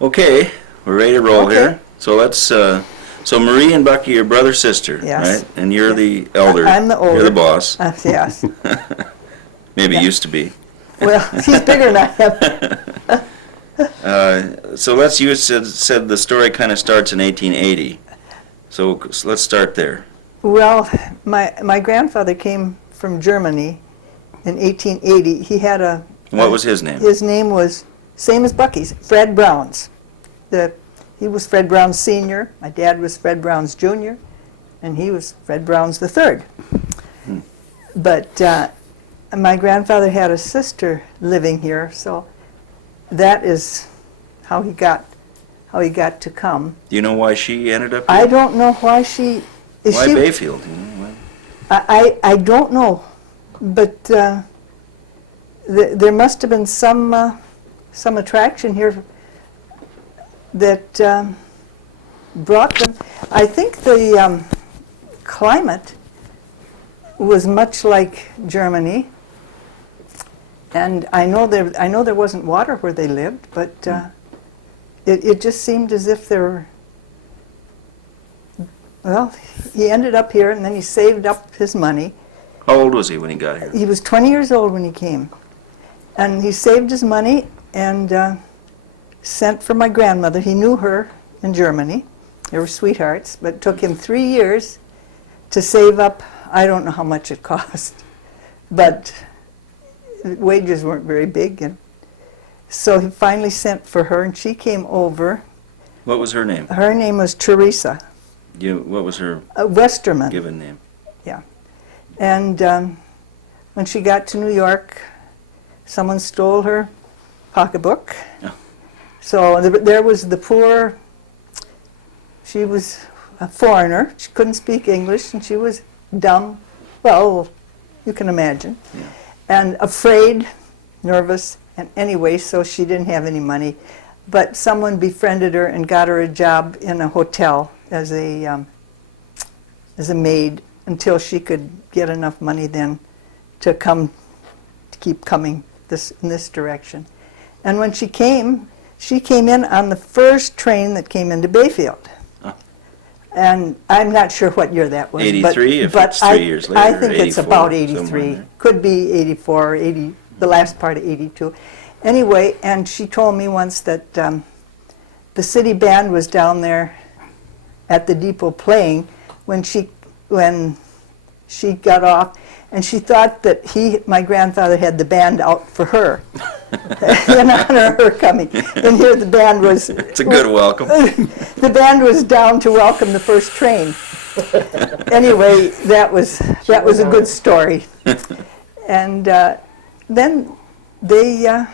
Okay, we're ready to roll Okay. here. So let's, so Marie and Bucky are brother, sister, Yes. right? And you're the elder. I'm the older. You're the boss. Yes. Maybe Yeah. used to be. Well, he's bigger than I am. So you said the story kind of starts in 1880. So let's start there. Well, my grandfather came from Germany in 1880. He had a... What was his name? His name was, same as Bucky's, Fred Brauns. He was Fred Brauns Sr., my dad was Fred Brauns Jr., and he was Fred Brauns III. But my grandfather had a sister living here, so that is how he got to come. Do you know why she ended up here? I don't know why she... Why she, Bayfield? You know, why? I don't know, but there must have been some attraction here that brought them. I think the climate was much like Germany, and I know there wasn't water where they lived, but it just seemed as if there were. Well, he ended up here, and then he saved up his money. How old was he when he got here? He was 20 years old when he came, and he saved his money and sent for my grandmother. He knew her in Germany. They were sweethearts, but it took him 3 years to save up. I don't know how much it cost, but wages weren't very big, and so he finally sent for her, and she came over. What was her name? Her name was Teresa. What was her Westerman. given name? Yeah. And when she got to New York, someone stole her pocketbook. Oh. So there was the poor, she was a foreigner, she couldn't speak English, and she was dumb, well, you can imagine, Yeah. and afraid, nervous, and anyway, so she didn't have any money. But someone befriended her and got her a job in a hotel as a maid until she could get enough money then to keep coming in this direction. And when she came in on the first train that came into Bayfield. Oh. And I'm not sure what year that was. 83, if but it's 3 years later, I think it's 84, about somewhere in 83. there. Could be 84, 80, the last part of 82. Anyway, and she told me once that the city band was down there at the depot playing when she got off, and she thought that my grandfather had the band out for her in honor of her coming. And here the band was... It's a good welcome. The band was down to welcome the first train. Anyway, that was a good story. And then they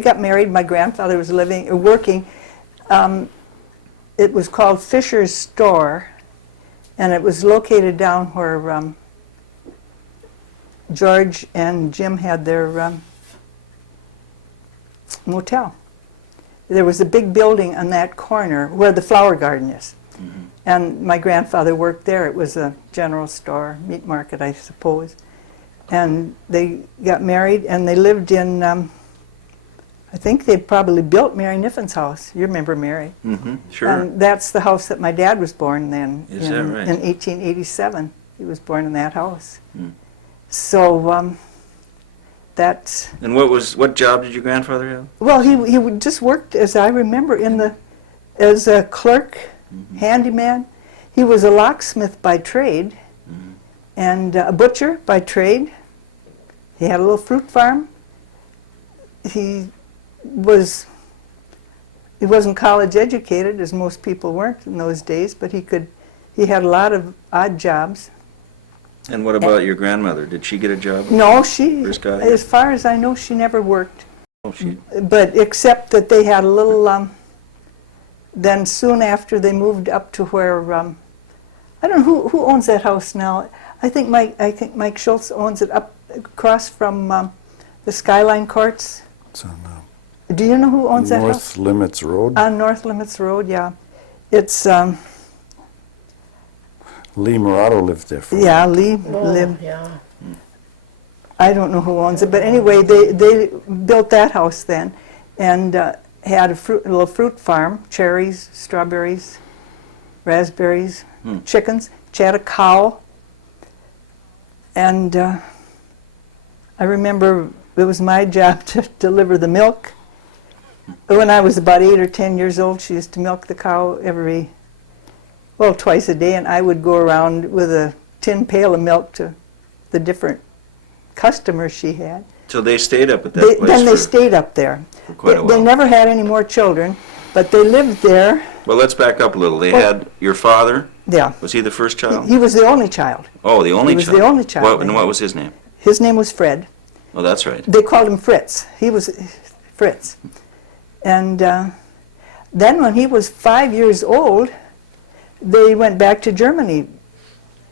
got married. My grandfather was working. It was called Fisher's Store, and it was located down where George and Jim had their motel. There was a big building on that corner where the flower garden is. Mm-hmm. And my grandfather worked there. It was a general store, meat market, I suppose. And they got married, and they lived in, I think they probably built Mary Niffin's house. You remember Mary? Mm-hmm, sure. And that's the house that my dad was born in. Is that right? In 1887. He was born in that house. Mm. So that's... And what job did your grandfather have? Well, he just worked, as I remember, as a clerk, Mm-hmm. handyman. He was a locksmith by trade, Mm-hmm. and a butcher by trade. He had a little fruit farm. He wasn't college educated, as most people weren't in those days, but he had a lot of odd jobs. And what about your grandmother? Did she get a job? No, First got here? as far as I know, she never worked. Oh, she... But except that they had a little, then soon after they moved up to where, I don't know, who owns that house now? I think Mike Schultz owns it up across from the Skyline Courts. It's on Do you know who owns that North house? Limits Road. On North Limits Road, yeah. It's, Lee Murato lived there for yeah, Lee Oh, lived. yeah. I don't know who owns it, but anyway, they built that house then, and had a little fruit farm, cherries, strawberries, raspberries, chickens. She had a cow. And I remember it was my job to deliver the milk. When I was about 8 or 10 years old, she used to milk the cow twice a day, and I would go around with a tin pail of milk to the different customers she had. So they stayed up at that place Then they stayed up there. for quite a while. They never had any more children, but they lived there. Well, let's back up a little. They Well- had your father. Yeah. Was he the first child? He was the only child. Oh, the only he was child. the only child What, they and had. what was his name? His name was Fred. Oh, that's right. They called him Fritz. He was Fritz. And then when he was 5 years old, they went back to Germany.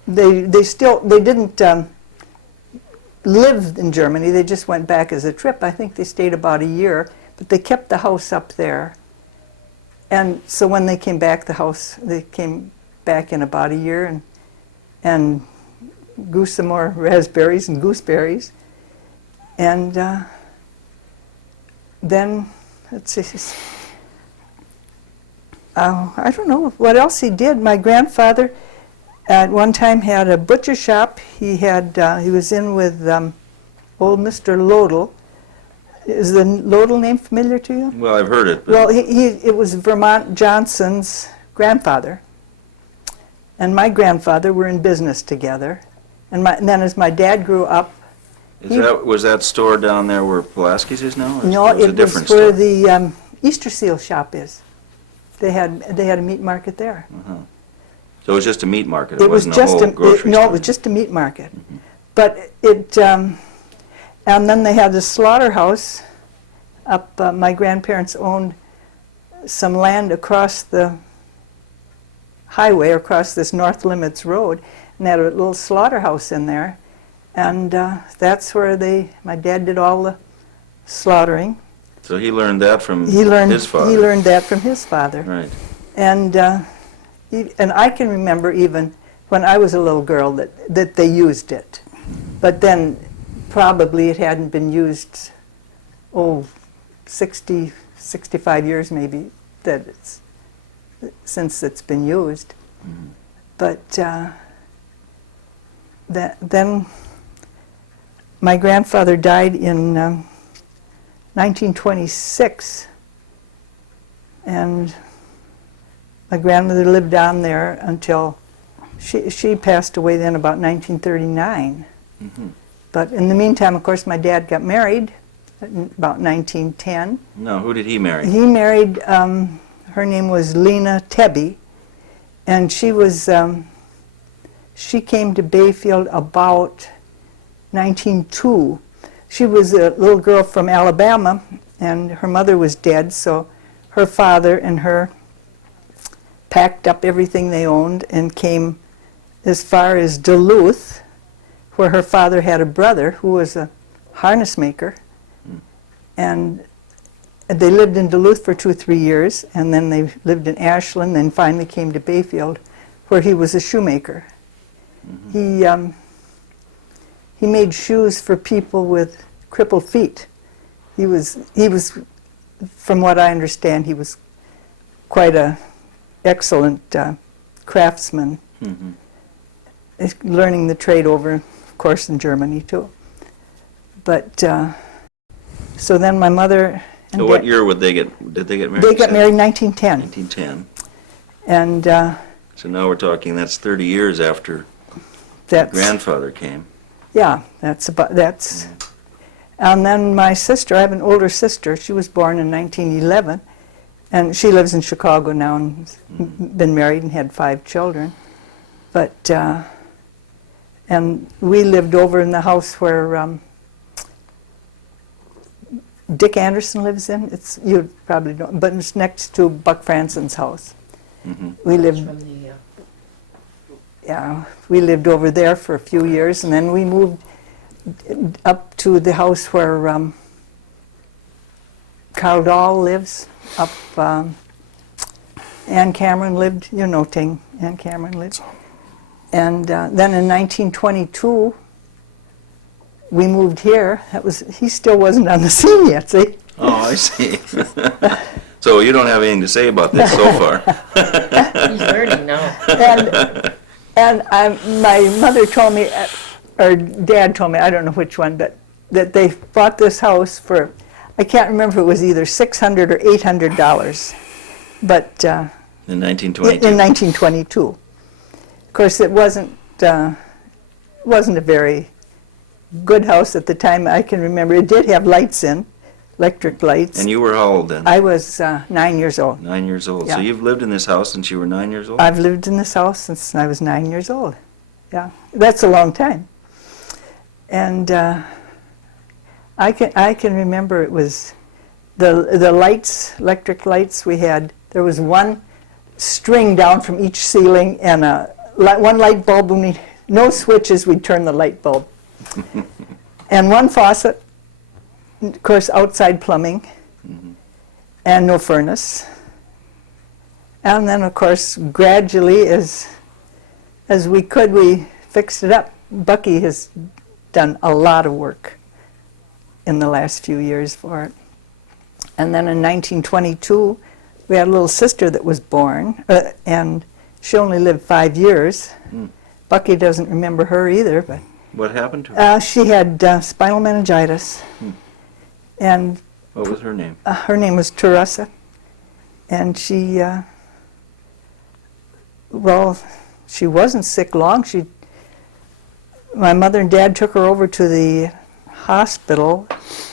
They didn't live in Germany. They just went back as a trip. I think they stayed about a year, but they kept the house up there. And so when they came back, they came back in about a year and grew some more raspberries and gooseberries. And then, let's see, I don't know what else he did. My grandfather at one time had a butcher shop. He was in with old Mr. Lodel. Is the Lodel name familiar to you? Well, I've heard it. But Well, it was Vermont Johnson's grandfather. And my grandfather were in business together. And then as my dad grew up, was that store down there where Pulaski's is now? Or no, was it a different was where store? the Easter Seal shop is. They had a meat market there. So it was just a meat market. It was wasn't just a whole grocery no, store. it was just a meat market. But and then they had the slaughterhouse up. My grandparents owned some land across the highway, across this North Limits Road, and they had a little slaughterhouse in there. And that's where my dad did all the slaughtering. So he learned that from His father. He learned that from his father. Right. And I can remember even when I was a little girl that they used it. But then probably it hadn't been used, 60, 65 years maybe since it's been used. But then my grandfather died in 1926, and my grandmother lived down there until she passed away then about 1939. But in the meantime, of course, my dad got married in about 1910. No, who did he marry? He married, her name was Lena Tebby, and she came to Bayfield about 1902. She was a little girl from Alabama, and her mother was dead, so her father and her packed up everything they owned and came as far as Duluth, where her father had a brother who was a harness maker. And they lived in Duluth for 2 or 3 years, and then they lived in Ashland, and finally came to Bayfield, where he was a shoemaker. He made shoes for people with crippled feet. He was, from what I understand, he was quite a excellent craftsman, learning the trade over, of course, in Germany too. But so then my mother and So what year did they get married? they got married in 1910. 1910. And So now we're talking, that's 30 years after that's grandfather came. yeah, that's. And then my sister, I have an older sister. She was born in 1911, and she lives in Chicago now and has been married and had 5 children. But and we lived over in the house where Dick Anderson lives in. You probably don't, but it's next to Buck Franson's house. We lived. Yeah, we lived over there for a few years, and then we moved up to the house where Carl Dahl lives, up Ann Cameron lived, you know Ting, Ann Cameron lived. And then in 1922, we moved here. He still wasn't on the scene yet, see? Oh, I see. So you don't have anything to say about this so far? He's learning now. And my mother told me, or Dad told me, I don't know which one, but that they bought this house for, I can't remember if it was either $600 or $800, but In 1922? in 1922. Of course, it wasn't a very good house at the time. I can remember it did have lights in, electric lights. And you were how old then? I was 9 years old. 9 years old. So Yeah. you've lived in this house since you were 9 years old? I've lived in this house since I was 9 years old. Yeah, that's a long time. And I can remember it was the lights, electric lights we had. There was one string down from each ceiling and one light bulb. When no switches, we'd turn the light bulb. And one faucet, of course, outside plumbing, and no furnace. And then, of course, gradually, as we could, we fixed it up. Bucky has done a lot of work in the last few years for it. And then in 1922, we had a little sister that was born, and she only lived 5 years. Bucky doesn't remember her either, but What happened to her? she had spinal meningitis, and What was her name? her name was Teresa, and she, well, she wasn't sick long. My mother and Dad took her over to the hospital,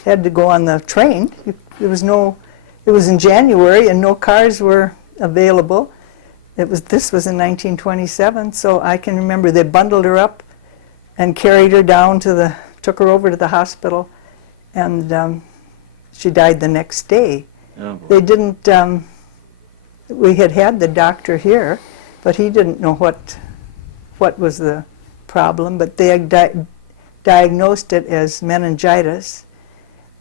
had to go on the train. It was in January and no cars were available. This was in 1927, so I can remember they bundled her up and carried her down took her over to the hospital, and she died the next day. Oh, boy. They didn't, we had the doctor here, but he didn't know what was the problem, but they diagnosed it as meningitis.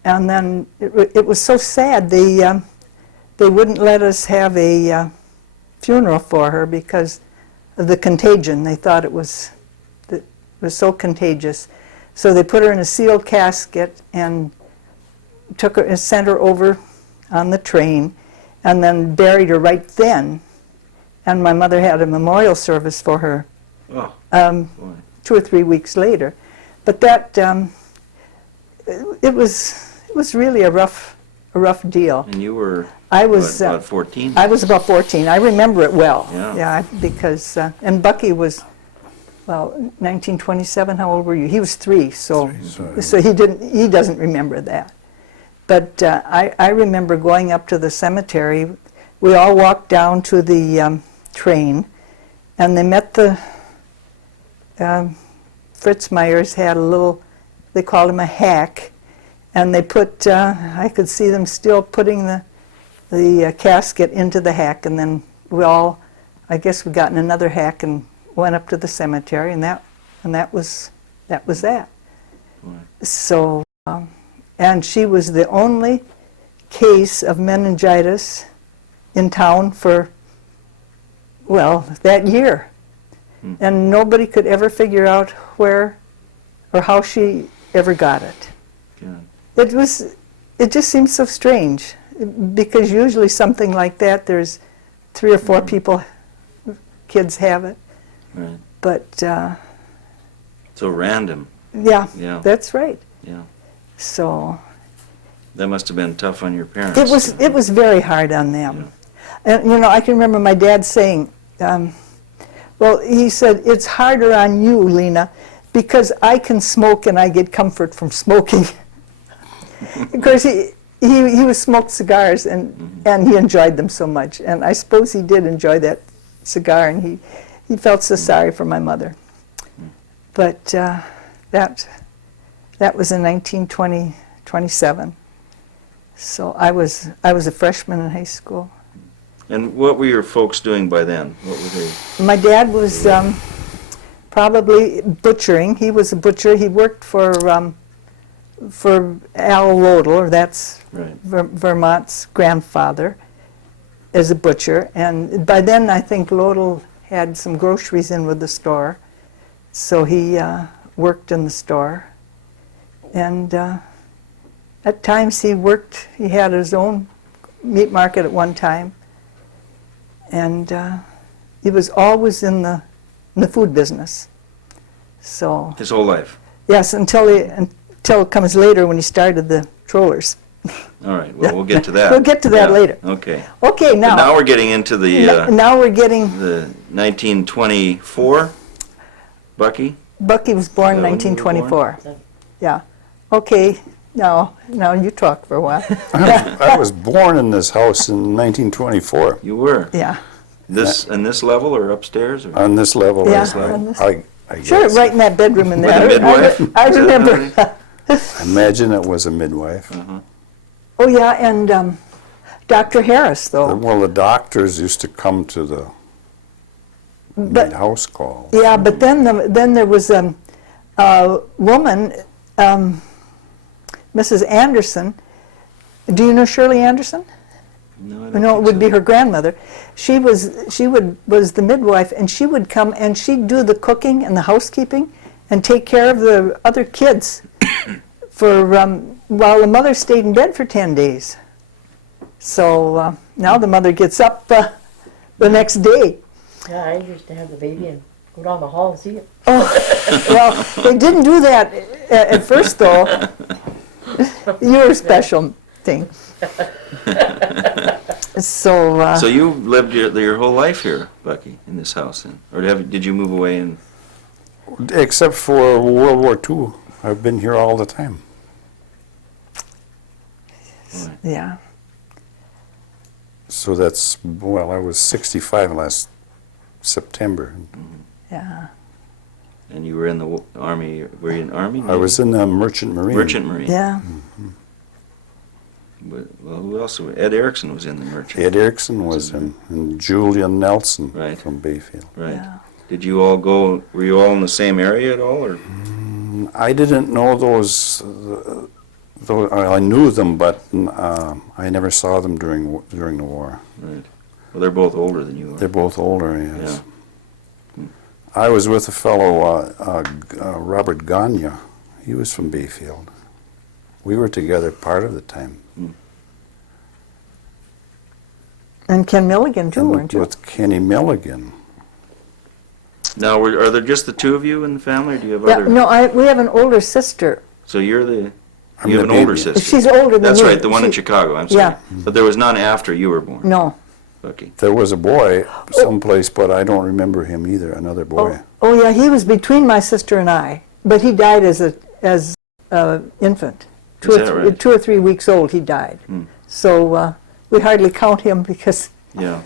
And then it was so sad, they wouldn't let us have a funeral for her because of the contagion. They thought it was so contagious. So they put her in a sealed casket and took her and sent her over on the train, and then buried her right then. And my mother had a memorial service for her Oh, boy. 2 or 3 weeks later. But that it was really a rough deal. And you were I was about 14? I was about 14. I remember it well. Yeah. Because and Bucky was, well, 1927. How old were you? He was 3. So he doesn't remember that. But I remember going up to the cemetery. We all walked down to the train, and they met the Fritz Meyers had a little, they called him a hack, and they put, I could see them still putting the casket into the hack, and then we all, I guess we got in another hack and went up to the cemetery, and that was that. Boy. So, and she was the only case of meningitis in town for, well, that year. And nobody could ever figure out where or how she ever got it. God. It just seems so strange, because usually something like that, there's 3 or 4 people, kids have it. Right. But, So random. yeah, Yeah. that's right. Yeah. So That must have been tough on your parents. it was very hard on them. And, I can remember my dad saying, well, he said, it's harder on you, Lena, because I can smoke and I get comfort from smoking. Of course, he was smoked cigars, and he enjoyed them so much. And I suppose he did enjoy that cigar, and he felt so sorry for my mother. But that was in 1927. So I was a freshman in high school. And what were your folks doing by then? What were they? My dad was probably butchering. He was a butcher. He worked for Al Lodel, that's Right. Vermont's grandfather, as a butcher. And by then, I think Lodel had some groceries in with the store, so he worked in the store. And At times he worked, he had his own meat market at one time. And he was always in the food business. So, His whole life. yes, until it comes later when he started the trollers. All right, well, we'll get to that. We'll get to that Yeah, later. Okay. Okay, But now now we're getting into the now we're getting, 1924, Bucky? Bucky was born in Is that when you were 1924. Yeah. Okay, now you talk for a while. I was born in this house in 1924, You were? Yeah. In this level or upstairs? Or? on this level. Yeah, this level. on this- I Sure, guess. right in that bedroom in With there. a midwife? I Is that remember. how Imagine it was a midwife. Oh, yeah, and Dr. Harris, though. Well, the doctors used to come to the But- house call. Yeah, but then there was a woman, Mrs. Anderson. Do you know Shirley Anderson? No, I don't No, it think would be so. her grandmother. She was the midwife, and she would come and she'd do the cooking and the housekeeping and take care of the other kids for while the mother stayed in bed for 10 days. So now the mother gets up the next day. Yeah, I used to have the baby and go down the hall and see it. Oh, well, they didn't do that at first, though. You were a special thing. So, So you lived your whole life here, Bucky, in this house, then? Or did you move away and... Except for World War II. I've been here all the time. yeah. So that's, well, I was 65 last September. Yeah. And you were in the Army, were you in the Army? I was in the Merchant Marine. Merchant Marine. Yeah. But, well, who else? Ed Erickson was in the Merchant. Ed Erickson was in, and Julia Nelson Right. from Bayfield. Right. Yeah. Did you all go, were you all in the same area at all, or? I didn't know those, I knew them, but I never saw them during the war. Right. Well, they're both older than you are. They're both older, yes. Yeah. I was with a fellow, Robert Gagne. He was from Bayfield. We were together part of the time. And Ken Milligan, too, And weren't you? with Kenny Milligan. Now, are there just the two of you in the family, or do you have Yeah, other? no, we have an older sister. So you have the an older baby. sister. She's older than That's me. right, the one in She- Chicago, I'm sorry. Yeah. But there was none after you were born, No. Bucky. There was a boy someplace, but I don't remember him either, another boy. Oh, yeah, he was between my sister and I, but he died as a infant. Is that right? 2 or 3 weeks old, he died. So we hardly count him because Yeah.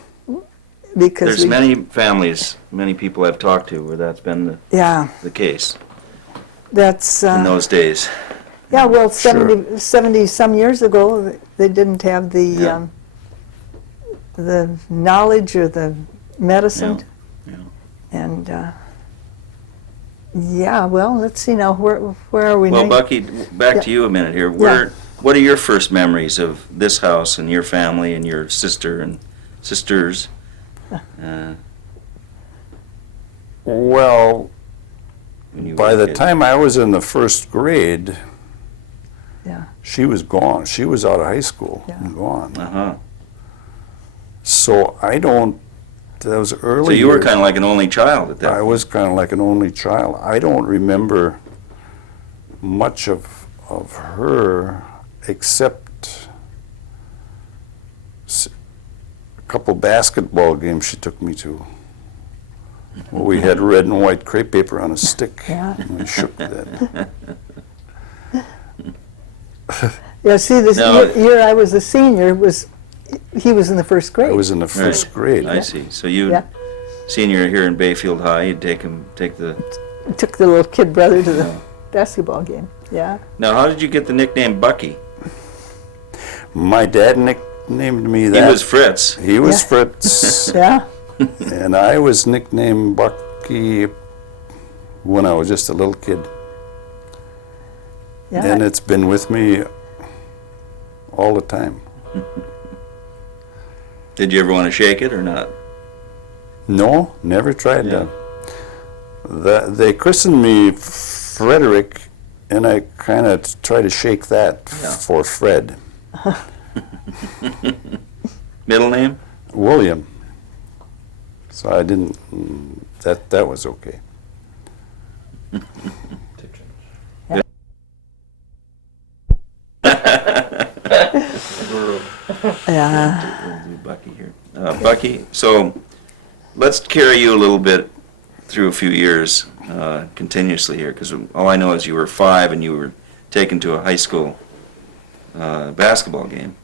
There's we, many families, many people I've talked to where that's been yeah, the case that's in those days. yeah. Well, Sure. 70 some years ago, they didn't have Yeah. the knowledge or the medicine, Yeah. and yeah. Well, let's see now. Where are we Well, now? Bucky, back Yeah. to you a minute here. Yeah. What are your first memories of this house and your family and your sister and sisters? Well, When you by were a the kid? time I was in the first grade, Yeah. she was gone. She was out of high school Yeah. and gone. Uh-huh. So I don't, that was early. So you were years. kind of like an only child at that I point. was kind of like an only child. I don't remember much of her except a couple basketball games she took me to. Well, we had red and white crepe paper on a stick. Yeah. And we shook that. Yeah. See, this Now- year I was a senior. He was in the first grade. I was in the first Right. grade. I see. So you, Yeah. senior here in Bayfield High, you'd take the... Took the little kid brother to the basketball game. Yeah. Now, how did you get the nickname Bucky? My dad nicknamed me that. He was Fritz. He was Yeah. Fritz, Yeah. and I was nicknamed Bucky when I was just a little kid. Yeah. And it's been with me all the time. Did you ever want to shake it or not? No, never tried Yeah. that. They christened me Frederick And I kind of try to shake that Yeah. for Fred. Middle name? William. So I didn't, that was okay. Yeah. We'll do Bucky here. Bucky, so let's carry you a little bit through a few years continuously here, because all I know is you were 5 and you were taken to a high school basketball game.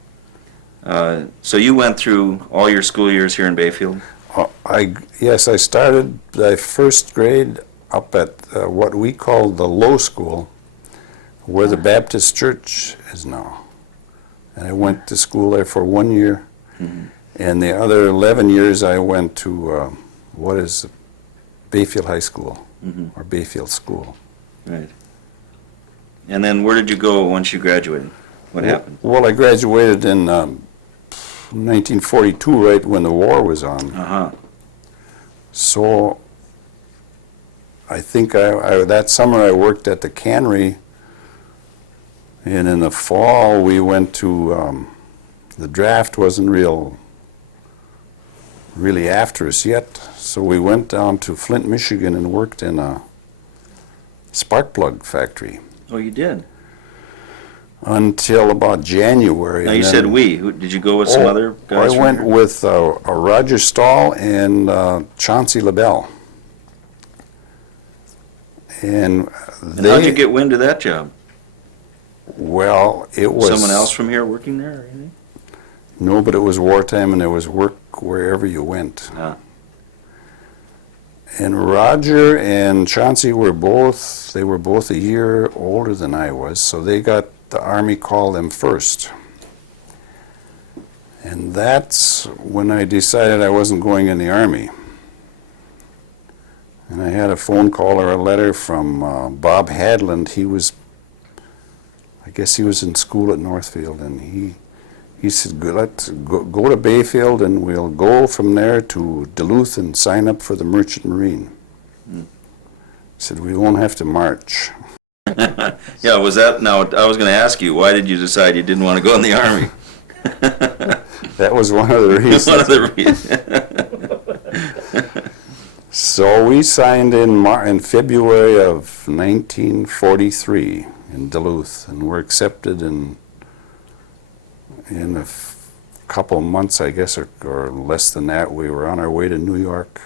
So you went through all your school years here in Bayfield? Yes, I started the first grade up at what we call the low school, where the Baptist church is now. And I went to school there for 1 year. Mm-hmm. And the other 11 years I went to what is Bayfield High School, Mm-hmm. or Bayfield School. Right. And then where did you go once you graduated? What happened? Well, I graduated in 1942, right when the war was on. Uh-huh. So I think that summer I worked at the cannery, and in the fall we went to, the draft wasn't really after us yet, so we went down to Flint, Michigan and worked in a spark plug factory Oh, you did? until about January. Now, and you then- said we. Did you go with some other guys? I from went here? with Roger Stahl and Chauncey LaBelle. And And how'd you get wind of that job? Well, it was... Someone else from here working there or anything? No, but it was wartime and there was work wherever you went. Ah. And Roger and Chauncey were both a year older than I was, so they got the Army call them first. And that's when I decided I wasn't going in the Army. And I had a phone call or a letter from Bob Hadland. I guess he was in school at Northfield, and he said, let's go to Bayfield and we'll go from there to Duluth and sign up for the Merchant Marine. He said, we won't have to march. Yeah, was that, now, I was going to ask you, why did you decide you didn't want to go in the Army? That was one of the reasons. One of the reasons. So we signed in February of 1943 in Duluth, and were accepted in a couple of months, I guess, or less than that. We were on our way to New York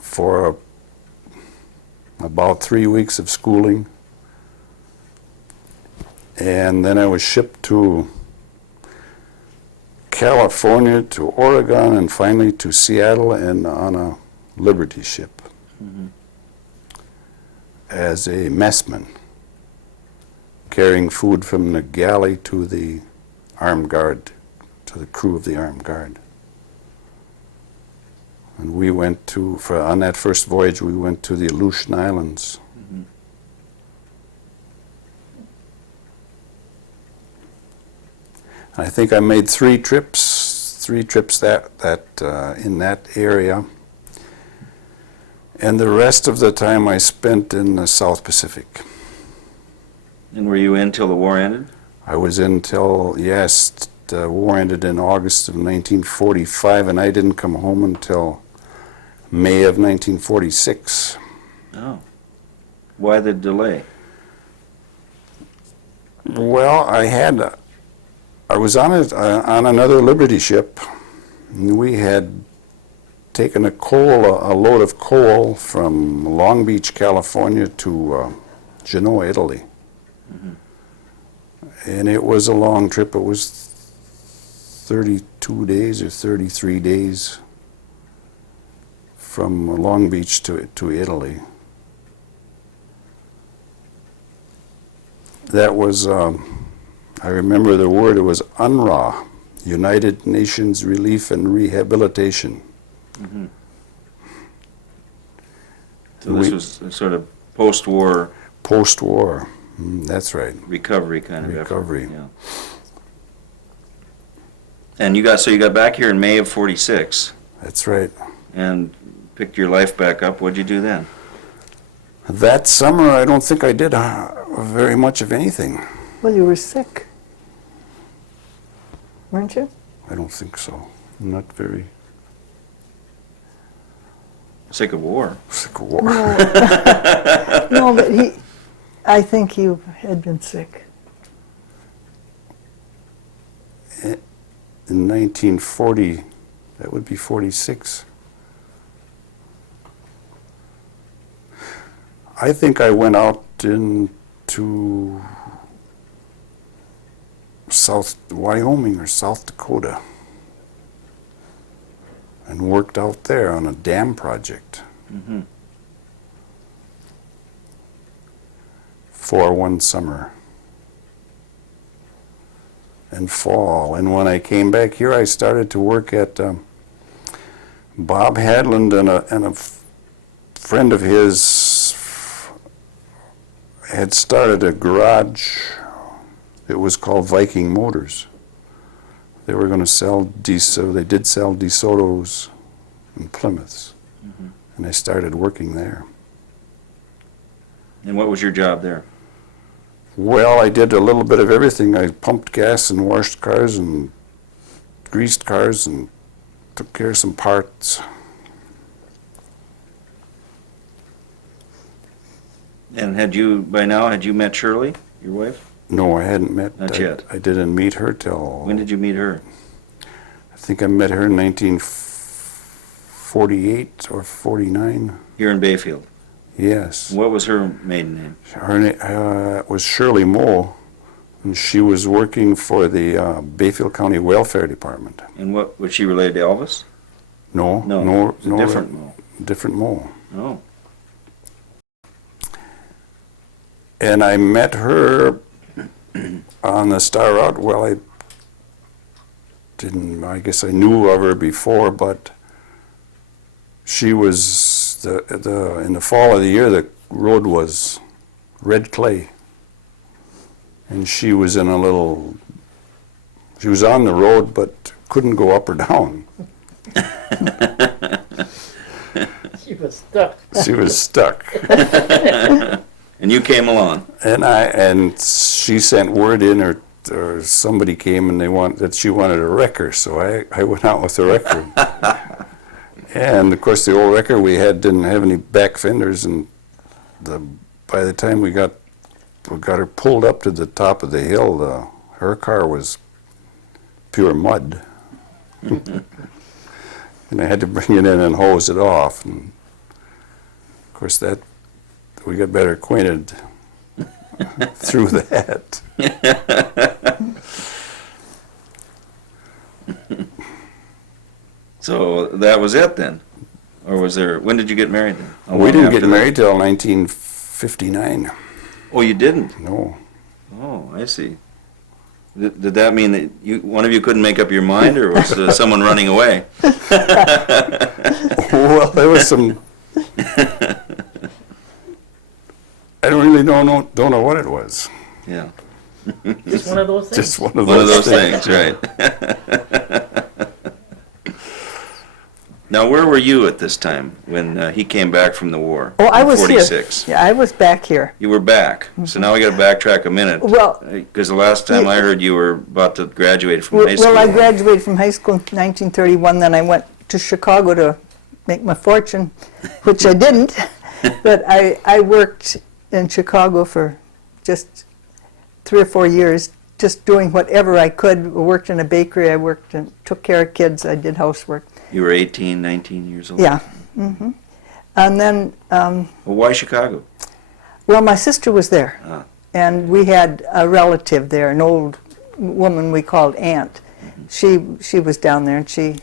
for about 3 weeks of schooling. And then I was shipped to California, to Oregon, and finally to Seattle, and on a Liberty ship as a messman, carrying food from the galley to the armed guard, to the crew of the armed guard. And we went on that first voyage, we went to the Aleutian Islands. I think I made 3 trips that in that area. And the rest of the time I spent in the South Pacific. And were you in till the war ended? I was in till, yes, the war ended in August of 1945, and I didn't come home until May of 1946. Oh. Why the delay? Well, I was on another Liberty ship, and we had taken a load of coal from Long Beach, California to Genoa, Italy. And it was a long trip. It was 32 days or 33 days from Long Beach to Italy. That was, I remember the word, it was UNRWA, United Nations Relief and Rehabilitation. So this was a sort of post-war Post-war, that's right. recovery kind of Recovery. effort. Yeah. And you got back here in May of 46 That's right. and picked your life back up. What'd you do then? That summer, I don't think I did very much of anything. Well, you were sick, weren't you? I don't think so. Not very Sick of war. sick of war. No, no, but I think you had been sick. In 1940, that would be 46. I think I went out into South Wyoming or South Dakota and worked out there on a dam project Mm-hmm. for one summer and fall. And when I came back here, I started to work at Bob Hadland and a friend of his had started a garage. It was called Viking Motors. They were going to sell they did sell DeSotos and Plymouths. Mm-hmm. And I started working there. And what was your job there? Well, I did a little bit of everything. I pumped gas and washed cars and greased cars and took care of some parts. And had you met Shirley, your wife? No, I hadn't met. Not yet. I didn't meet her till. When did you meet her? I think I met her in 1948 or 49. Here in Bayfield. Yes. What was her maiden name? Her name was Shirley Moe, and she was working for the Bayfield County Welfare Department. And what was she related to Elvis? No, it's a different Mo. different Moe. Oh. And I met her on the Star Route. Well, I guess I knew of her before, but she was, in the fall of the year, the road was red clay. And she was she was on the road, but couldn't go up or down. She was stuck. She was stuck. And you came along. And she sent word in, or somebody came and that she wanted a wrecker, so I went out with the wrecker. And of course the old wrecker we had didn't have any back fenders, and by the time we got her pulled up to the top of the hill, her car was pure mud. And I had to bring it in and hose it off. And of course we got better acquainted through that. So that was it then? Or when did you get married then? How We long didn't after get that? married till 1959. Oh, you didn't? No. Oh, I see. Did that mean that one of you couldn't make up your mind, or was someone running away? Well, there was some. I really don't know what it was. Yeah. Just one of those things. Just one of One of those those things, right. Now, where were you at this time when he came back from the war? Oh, I was 46. here. Yeah, I was back here. You were back. So now we got to backtrack a minute. Well, Because the last time I heard you were about to graduate from high school. Well, I graduated from high school in 1931, then I went to Chicago to make my fortune, which I didn't. But I worked in Chicago for just 3 or 4 years, just doing whatever I could. I worked in a bakery, I worked and took care of kids, I did housework. You were 18, 19 years old? Yeah. And then, Well, why Chicago? well, my sister was there, Ah. and we had a relative there, an old woman we called Aunt. She was down there, and she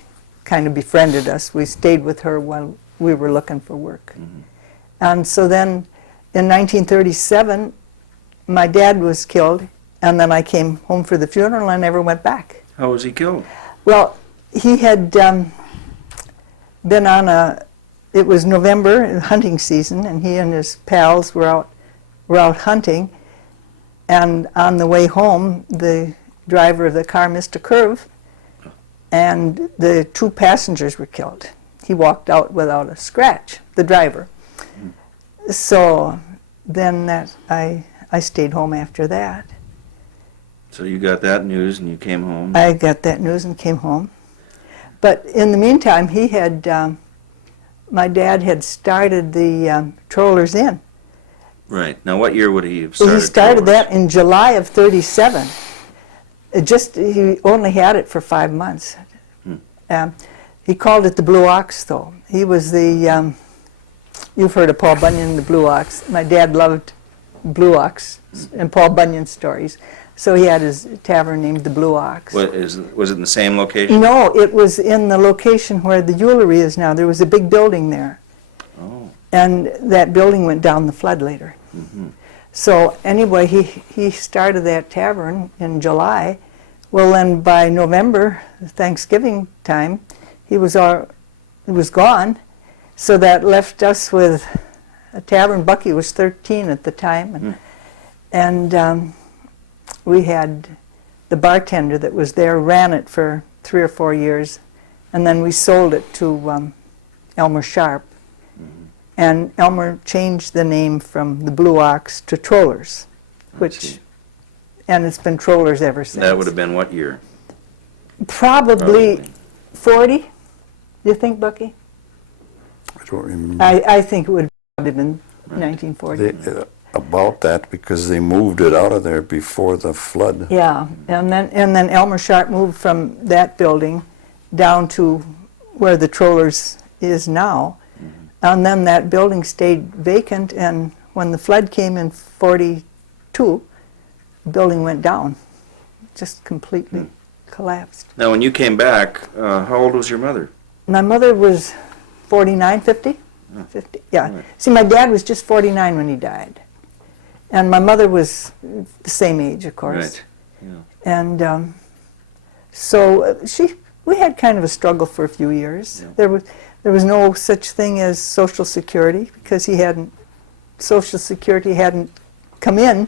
kind of befriended us. We stayed with her while we were looking for work. And so then, in 1937, my dad was killed, and then I came home for the funeral and I never went back. How was he killed? Well, he had been on it was November, hunting season, and he and his pals were out hunting, and on the way home, the driver of the car missed a curve, and the 2 passengers were killed. He walked out without a scratch, the driver. So then I stayed home after that. So you got that news and you came home. I got that news and came home. But in the meantime, my dad had started the Trollers Inn. Right. Now, what year would he have started? He started Trollers? that in July of '37. He only had it for 5 months. He called it the Blue Ox, though. He was you've heard of Paul Bunyan, the Blue Ox. My dad loved Blue Ox and Paul Bunyan stories. So he had his tavern named the Blue Ox. Was it in the same location? No, it was in the location where the Eulery is now. There was a big building there. Oh. And that building went down the flood later. Mm-hmm. So anyway, he started that tavern in July. Well, then by November, Thanksgiving time, he was gone. So that left us with a tavern. Bucky was 13 at the time, and we had the bartender that was there ran it for 3 or 4 years, and then we sold it to Elmer Sharp. And Elmer changed the name from the Blue Ox to Trollers, and it's been Trollers ever since. That would have been what year? Probably 40, do you think, Bucky? I don't remember. I think it would have probably been 1940. About that, because they moved it out of there before the flood. Yeah, and then Elmer Sharp moved from that building down to where the Trollers is now. And then that building stayed vacant, and when the flood came in '42, the building went down, just completely collapsed. Now, when you came back, how old was your mother? My mother was 49, 50? 50, yeah. Right. See, my dad was just 49 when he died. And my mother was the same age, of course. Right. Yeah. And so we had kind of a struggle for a few years. Yeah. There was no such thing as Social Security because Social Security hadn't come in,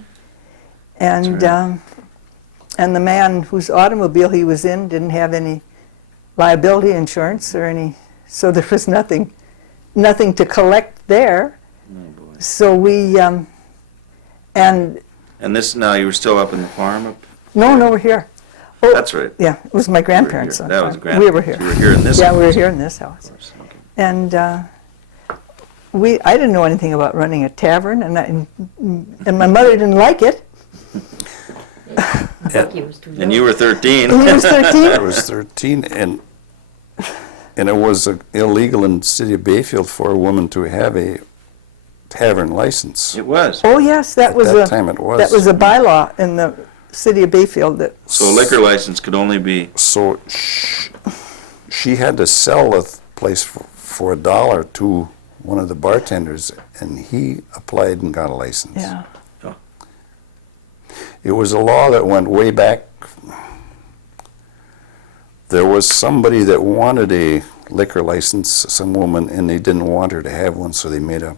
and That's right. And the man whose automobile he was in didn't have any liability insurance or any, so there was nothing to collect there. Oh, boy. So we and this, now you were still up in the farm? no, we're here. Oh, That's right. yeah, it was my grandparents. You on were here. That the was farm. grandparents. We were here. You were here in this Yeah, house. we were here in this house. Of course. Okay. And I didn't know anything about running a tavern, and my mother didn't like it. Bucky was too young. And you were 13. He was 13. I was 13, and it was illegal in the city of Bayfield for a woman to have a tavern license. It was. Oh yes, that At was that time it was. that was a bylaw in the city of Bayfield that. So a liquor license could only be... So she had to sell the place for $1 to one of the bartenders, and he applied and got a license. Yeah. It was a law that went way back. There was somebody that wanted a liquor license, some woman, and they didn't want her to have one, so they made a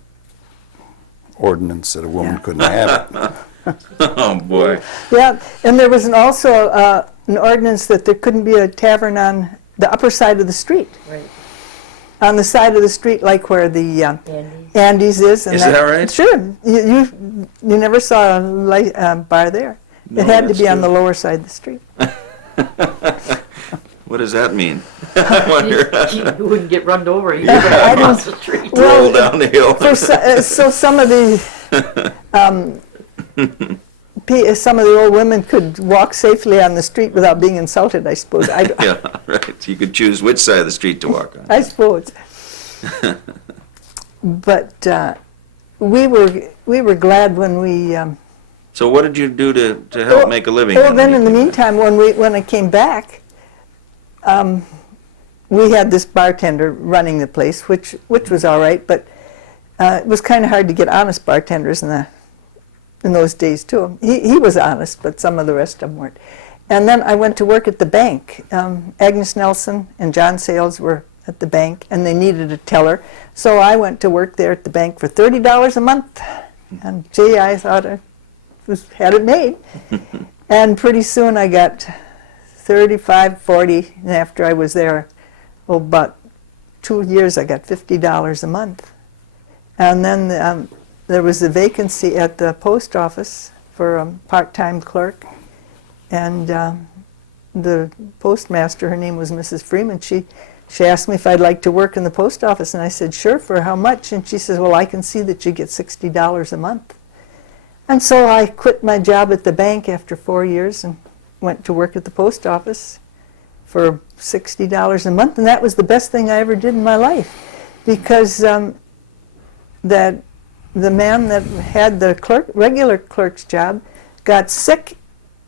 ordinance that a woman Yeah. couldn't have it. Oh, boy. Yeah, and there was also an ordinance that there couldn't be a tavern on the upper side of the street. Right. On the side of the street, like where the Andy's. Andy's is. And Is that right? Sure. You never saw a bar there. No, It had to that's be on true. the lower side of the street. What does that mean? I wonder. You wouldn't get run over. You I run don't- across the street. Well, Roll down the hill. So some of the old women could walk safely on the street without being insulted, I suppose. Yeah, right. You could choose which side of the street to walk on. I suppose. But we were glad when we. So what did you do to help make a living? Well, then in the meantime, when I came back, we had this bartender running the place, which was all right, but it was kind of hard to get honest bartenders in those days too. He was honest, but some of the rest of them weren't. And then I went to work at the bank. Agnes Nelson and John Sales were at the bank, and they needed a teller, so I went to work there at the bank for $30 a month. And gee, I thought I had it made. And pretty soon I got 35, 40, and after I was there, about 2 years, I got $50 a month. And then there was a vacancy at the post office for a part-time clerk, and the postmaster, her name was Mrs. Freeman, she asked me if I'd like to work in the post office, and I said, sure, for how much? And she says, well, I can see that you get $60 a month. And so I quit my job at the bank after 4 years and went to work at the post office for $60 a month, and that was the best thing I ever did in my life, because that the man that had the regular clerk's job got sick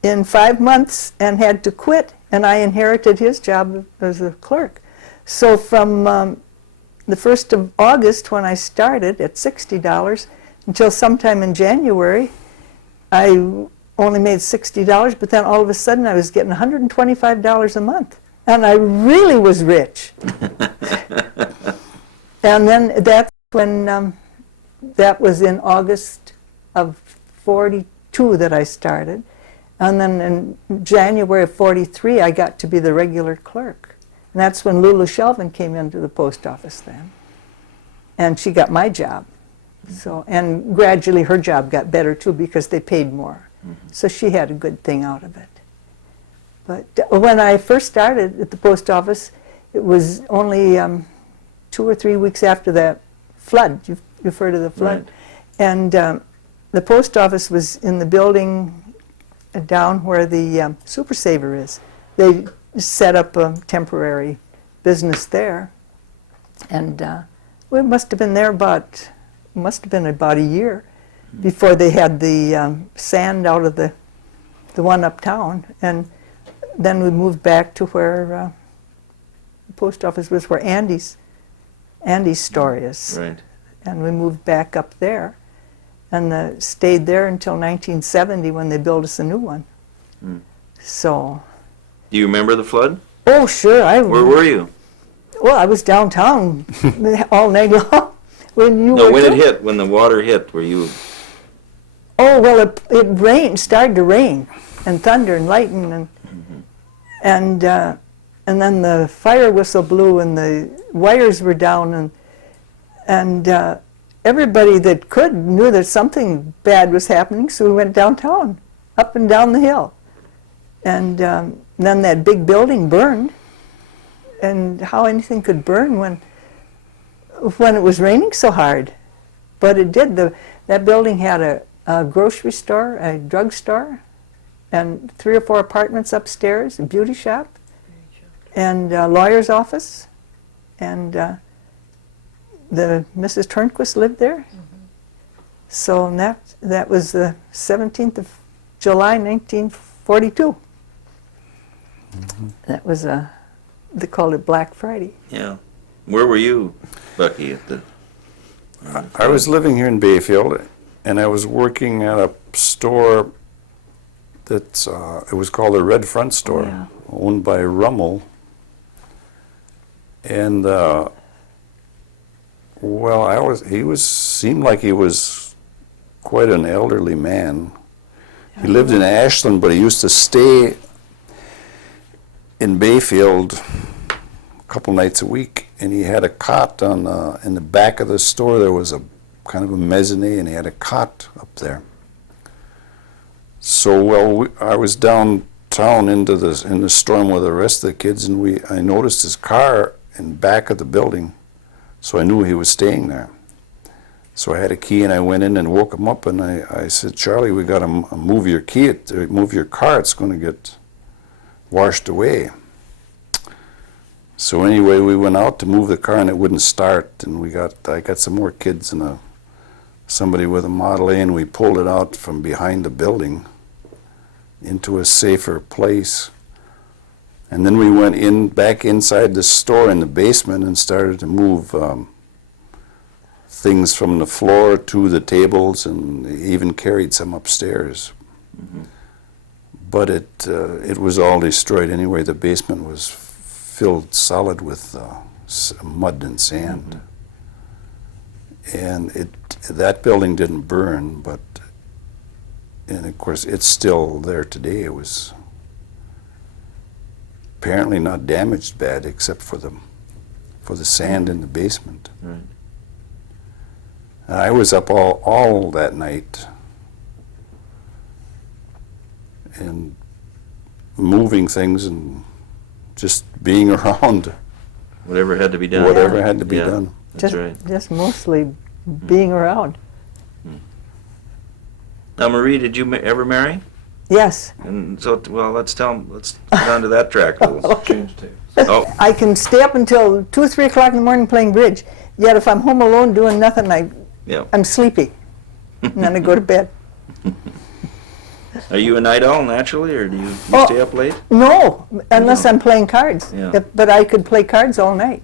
in 5 months and had to quit, and I inherited his job as a clerk. So from the 1st of August, when I started at $60, until sometime in January, I only made $60, but then all of a sudden I was getting $125 a month. And I really was rich. And then that's when, that was in August of 42 that I started. And then in January of 43, I got to be the regular clerk. And that's when Lulu Shelvin came into the post office then. And she got my job. So, and gradually her job got better too because they paid more. So she had a good thing out of it. But when I first started at the post office, it was only 2 or 3 weeks after that flood. You've heard of the flood. Right. And the post office was in the building down where the Super Saver is. They set up a temporary business there. And well, it must have been there about a year before they had the sand out of the one uptown. And then we moved back to where the post office was, where Andy's store is. Right. And we moved back up there and stayed there until 1970 when they built us a new one. So. Do you remember the flood? Oh, sure. Where were you? Well, I was downtown all night long. When you No, were when it too? hit, when the water hit, were you? Oh, well, it rained, started to rain, and thunder and lightning, and then the fire whistle blew, and the wires were down, and everybody that could knew that something bad was happening, so we went downtown, up and down the hill. And then that big building burned, and how anything could burn when it was raining so hard. But it did. That building had a grocery store, a drugstore, and 3 or 4 apartments upstairs, a beauty shop, and a lawyer's office, and the Mrs. Turnquist lived there. So that was the 17th of July, 1942. That was they called it Black Friday. Yeah. Where were you, Bucky, at the? I was living here in Bayfield, and I was working at a store that's, it was called the Red Front Store, Yeah. owned by Rummel. And, well, seemed like he was quite an elderly man. He lived in Ashland, but he used to stay in Bayfield a couple nights a week, and he had a cot in the back of the store. There was a kind of a mezzanine, and he had a cot up there. So, well, I was downtown in the storm with the rest of the kids, and I noticed his car in back of the building, so I knew he was staying there. So I had a key, and I went in and woke him up, and I said, Charlie, we got to move your move your car. It's going to get washed away. So anyway, we went out to move the car, and it wouldn't start. And I got some more kids and somebody with a Model A, and we pulled it out from behind the building into a safer place. And then we went back inside the store in the basement and started to move things from the floor to the tables, and even carried some upstairs. But it was all destroyed anyway. The basement was filled solid with mud and sand. And that building didn't burn, and of course it's still there today. It was apparently not damaged bad, except for the sand in the basement. Right. I was up all that night and moving things and just being around Whatever had to be done. whatever had to be Yeah. done. That's right. Just mostly being around. Now, Marie, did you ever marry? Yes. And so, well, let's get on to that track a little. Okay. Oh, I can stay up until 2 or 3 o'clock in the morning playing bridge. Yet if I'm home alone doing nothing, yeah. I'm sleepy. And then I go to bed. Are you a night owl naturally, or do you Oh. stay up late? No, unless No. I'm playing cards. Yeah. But I could play cards all night.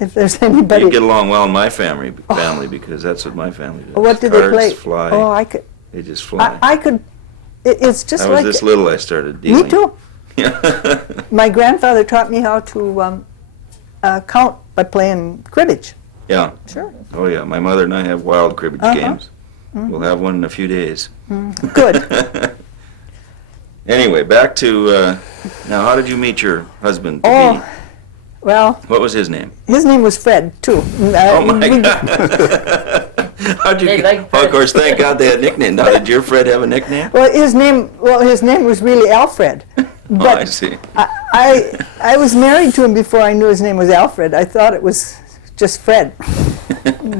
If there's anybody. You get along well in my family because that's what my family does. What do they Cards play? fly. Oh, I could. They just fly. I could. It's just I was like. this little I started dealing. Me too. Yeah. My grandfather taught me how to count by playing cribbage. Yeah. Sure. Oh yeah. My mother and I have wild cribbage Uh-huh. games. We'll have one in a few days. Good. Anyway, back to now. How did you meet your husband? To Oh, be? well, What was his name? his name was Fred too. Oh my God! How'd you They get? like Oh, Fred. of course, thank God they had nicknames. Now, did your Fred have a nickname? Well, his name was really Alfred. Oh, But I see. I was married to him before I knew his name was Alfred. I thought it was just Fred.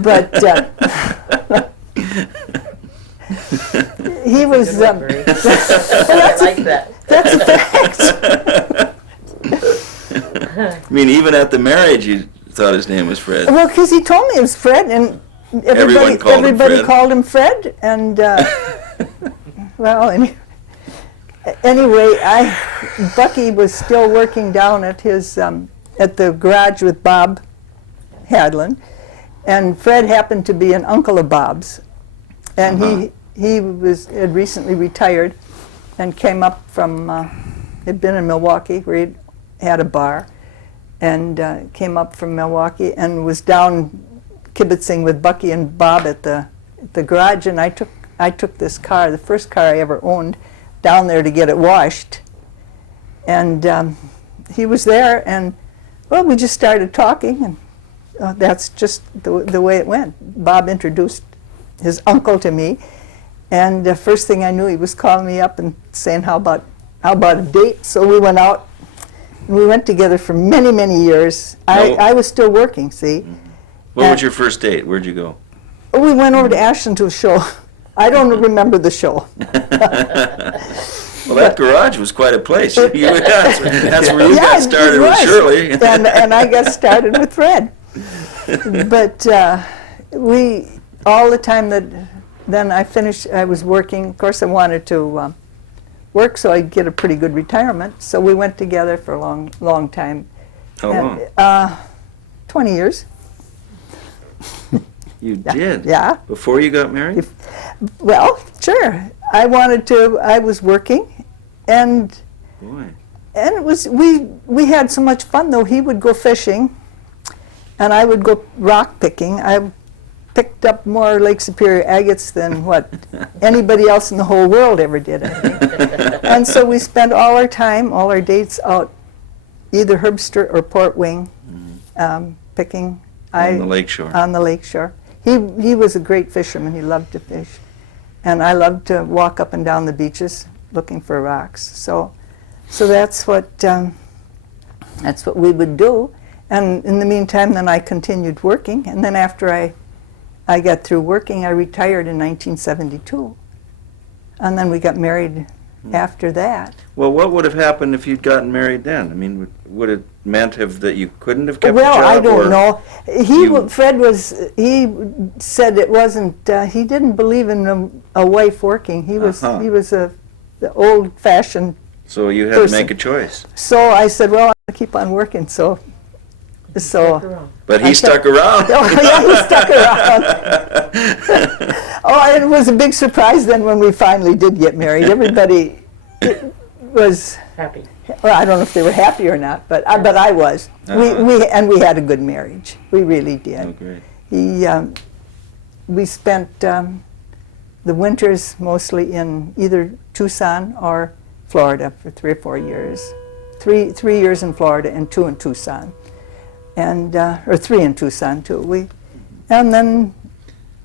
But he was. Good one, Marie. Well, I like that. that's a fact. I mean, even at the marriage, you thought his name was Fred. Well, because he told me it was Fred, and Everyone everybody called him Fred. called him Fred, and well, anyway, Bucky was still working down at his at the garage with Bob Hadlin, and Fred happened to be an uncle of Bob's, and he had recently retired, and came up from had been in Milwaukee where he had a bar, and came up from Milwaukee and was down kibitzing with Bucky and Bob at the garage, and I took this car, the first car I ever owned, down there to get it washed, and he was there, and well, we just started talking, and that's just the way it went. Bob introduced his uncle to me, and the first thing I knew, he was calling me up and saying, how about a date? So we went out. We went together for many, many years. I was still working, see. What was your first date? Where'd you go? We went over to Ashland to a show. I don't remember the show. Well, that garage was quite a place. That's where you Yeah, got it started with was. Shirley. and I got started with Fred. But we, all the time that, then I was working. Of course, I wanted to work so I'd get a pretty good retirement. So we went together for a long, long time. How long? 20 years. You did? Yeah. Before you got married? Well, sure. I was working, and Boy. it was, we had so much fun, though. He would go fishing, and I would go rock picking. I picked up more Lake Superior agates than what anybody else in the whole world ever did, I think. And so we spent all our time, all our dates out, either Herbster or Port Wing, picking. On the lakeshore. On the lakeshore. He was a great fisherman. He loved to fish. And I loved to walk up and down the beaches looking for rocks. So that's what we would do. And in the meantime, then I continued working. And then after I got through working, I retired in 1972. And then we got married after that. Well, what would have happened if you'd gotten married then? I mean, would it meant that you couldn't have kept Well, the job? I don't or know. Fred he said it wasn't, he didn't believe in a wife working. He was the old-fashioned. So you had to person. make a choice. So I said, well, I'm going to keep on working. So Stuck around. But he I stuck around. Oh, yeah, he stuck around. Oh, and it was a big surprise then when we finally did get married. Everybody was, Happy. well, I don't know if they were happy or not, but I was. We had a good marriage. We really did. Oh, great. We spent the winters mostly in either Tucson or Florida for 3 or 4 years. 3 years in Florida and 2 in Tucson. And or 3 in Tucson too. And then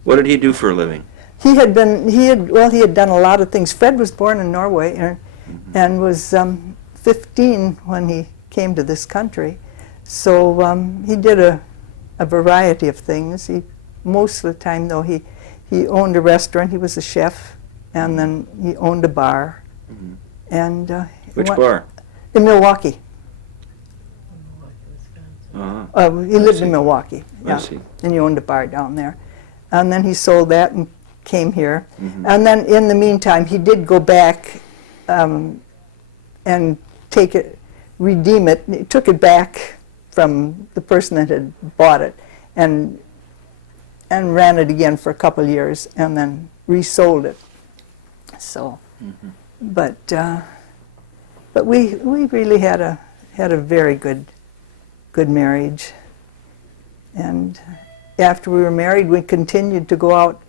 What did he do for a living? he had done a lot of things. Fred was born in Norway and was 15 when he came to this country. So he did a variety of things. Most of the time, though, he owned a restaurant. He was a chef, and then he owned a bar. Mhm. And Which bar? in Milwaukee. Uh-huh. He lived see. in Milwaukee. I see. And he owned a bar down there. And then he sold that and came here. Mhm. And then in the meantime, he did go back and redeem it. He took it back from the person that had bought it and ran it again for a couple of years and then resold it. So, Mhm. but we really had a very good marriage. And after we were married, we continued to go out.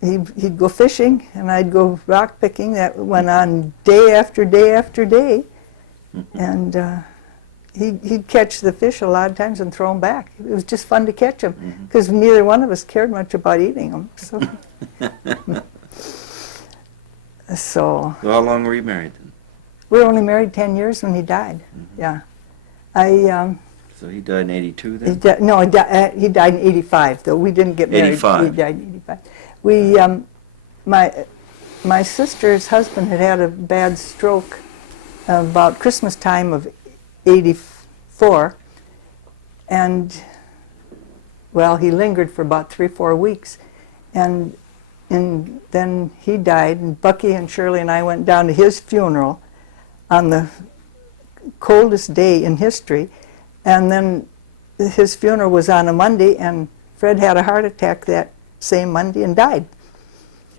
He'd go fishing, and I'd go rock picking. That went on day after day after day. And he'd catch the fish a lot of times and throw them back. It was just fun to catch them because neither one of us cared much about eating them. So, so So how long were you married then? we were only married 10 years when he died. Yeah, So he died in 82 then? he died in 85. Though we didn't get married. 85. He died in 85. We my sister's husband had a bad stroke about Christmas time of 84, and well, he lingered for about 3-4 weeks, and then he died. And Bucky and Shirley and I went down to his funeral on the coldest day in history, and then his funeral was on a Monday, and Fred had a heart attack that same Monday and died.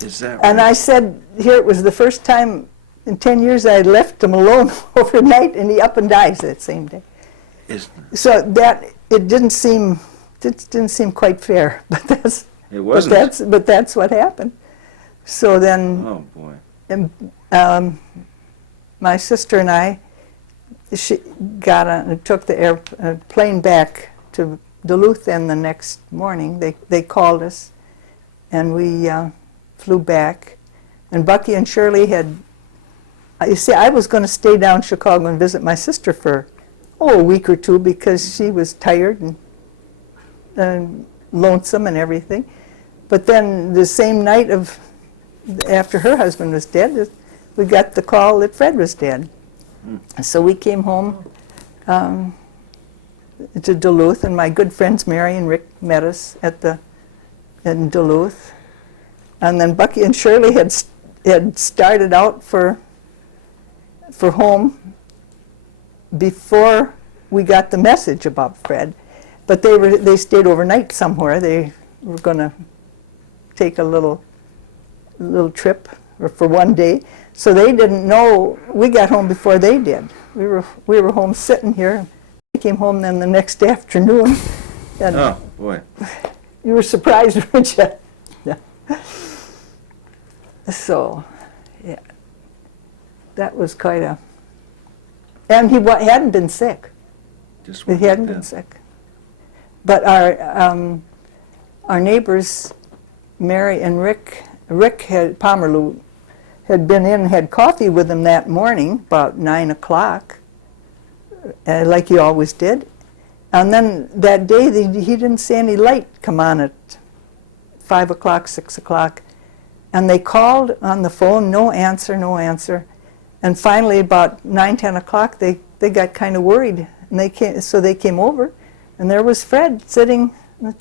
Is that And right? I said, here it was the first time in 10 years I had left him alone overnight, and he up and dies that same day. So that it didn't seem quite fair, but It wasn't. but that's what happened. So then Oh, boy. my sister and I, she took the plane back to Duluth, and the next morning they called us, and we flew back. And Bucky and Shirley you see, I was going to stay down in Chicago and visit my sister for a week or two because she was tired and lonesome and everything. But then the same night after her husband was dead, we got the call that Fred was dead. So we came home to Duluth, and my good friends Mary and Rick met us in Duluth. And then Bucky and Shirley had started out for home before we got the message about Fred, but they stayed overnight somewhere. They were going to take a little trip for one day, so they didn't know. We got home before they did. We were home sitting here. We came home then the next afternoon. And Oh, boy. you were surprised, weren't you? Yeah. So, yeah, that was quite a. And he hadn't been sick. Just He hadn't been sick. But our neighbors, Mary and Rick Pomerleau had been in, had coffee with him that morning, about 9 o'clock, like he always did. And then that day, he didn't see any light come on at 5 o'clock, 6 o'clock. And they called on the phone, no answer. And finally, about 9, 10 o'clock, they got kind of worried. And they came over, and there was Fred sitting in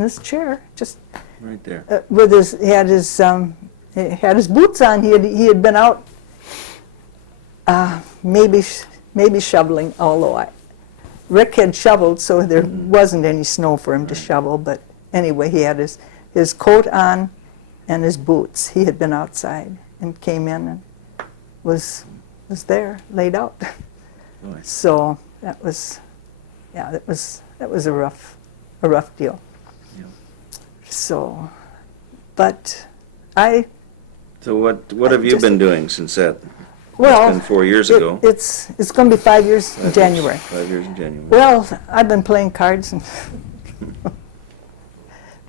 this chair, just Right there. he had his boots on. He had been out maybe shoveling, although Rick had shoveled, so there wasn't any snow for him to shovel. But anyway, he had his coat on and his boots. He had been outside and came in and was there, laid out. Boy. So that was a rough deal. Yeah. So, but So what have you just- been doing since that? well, It's been 4 years ago. It's going to be 5 years in January. 5 years in January. Well, I've been playing cards and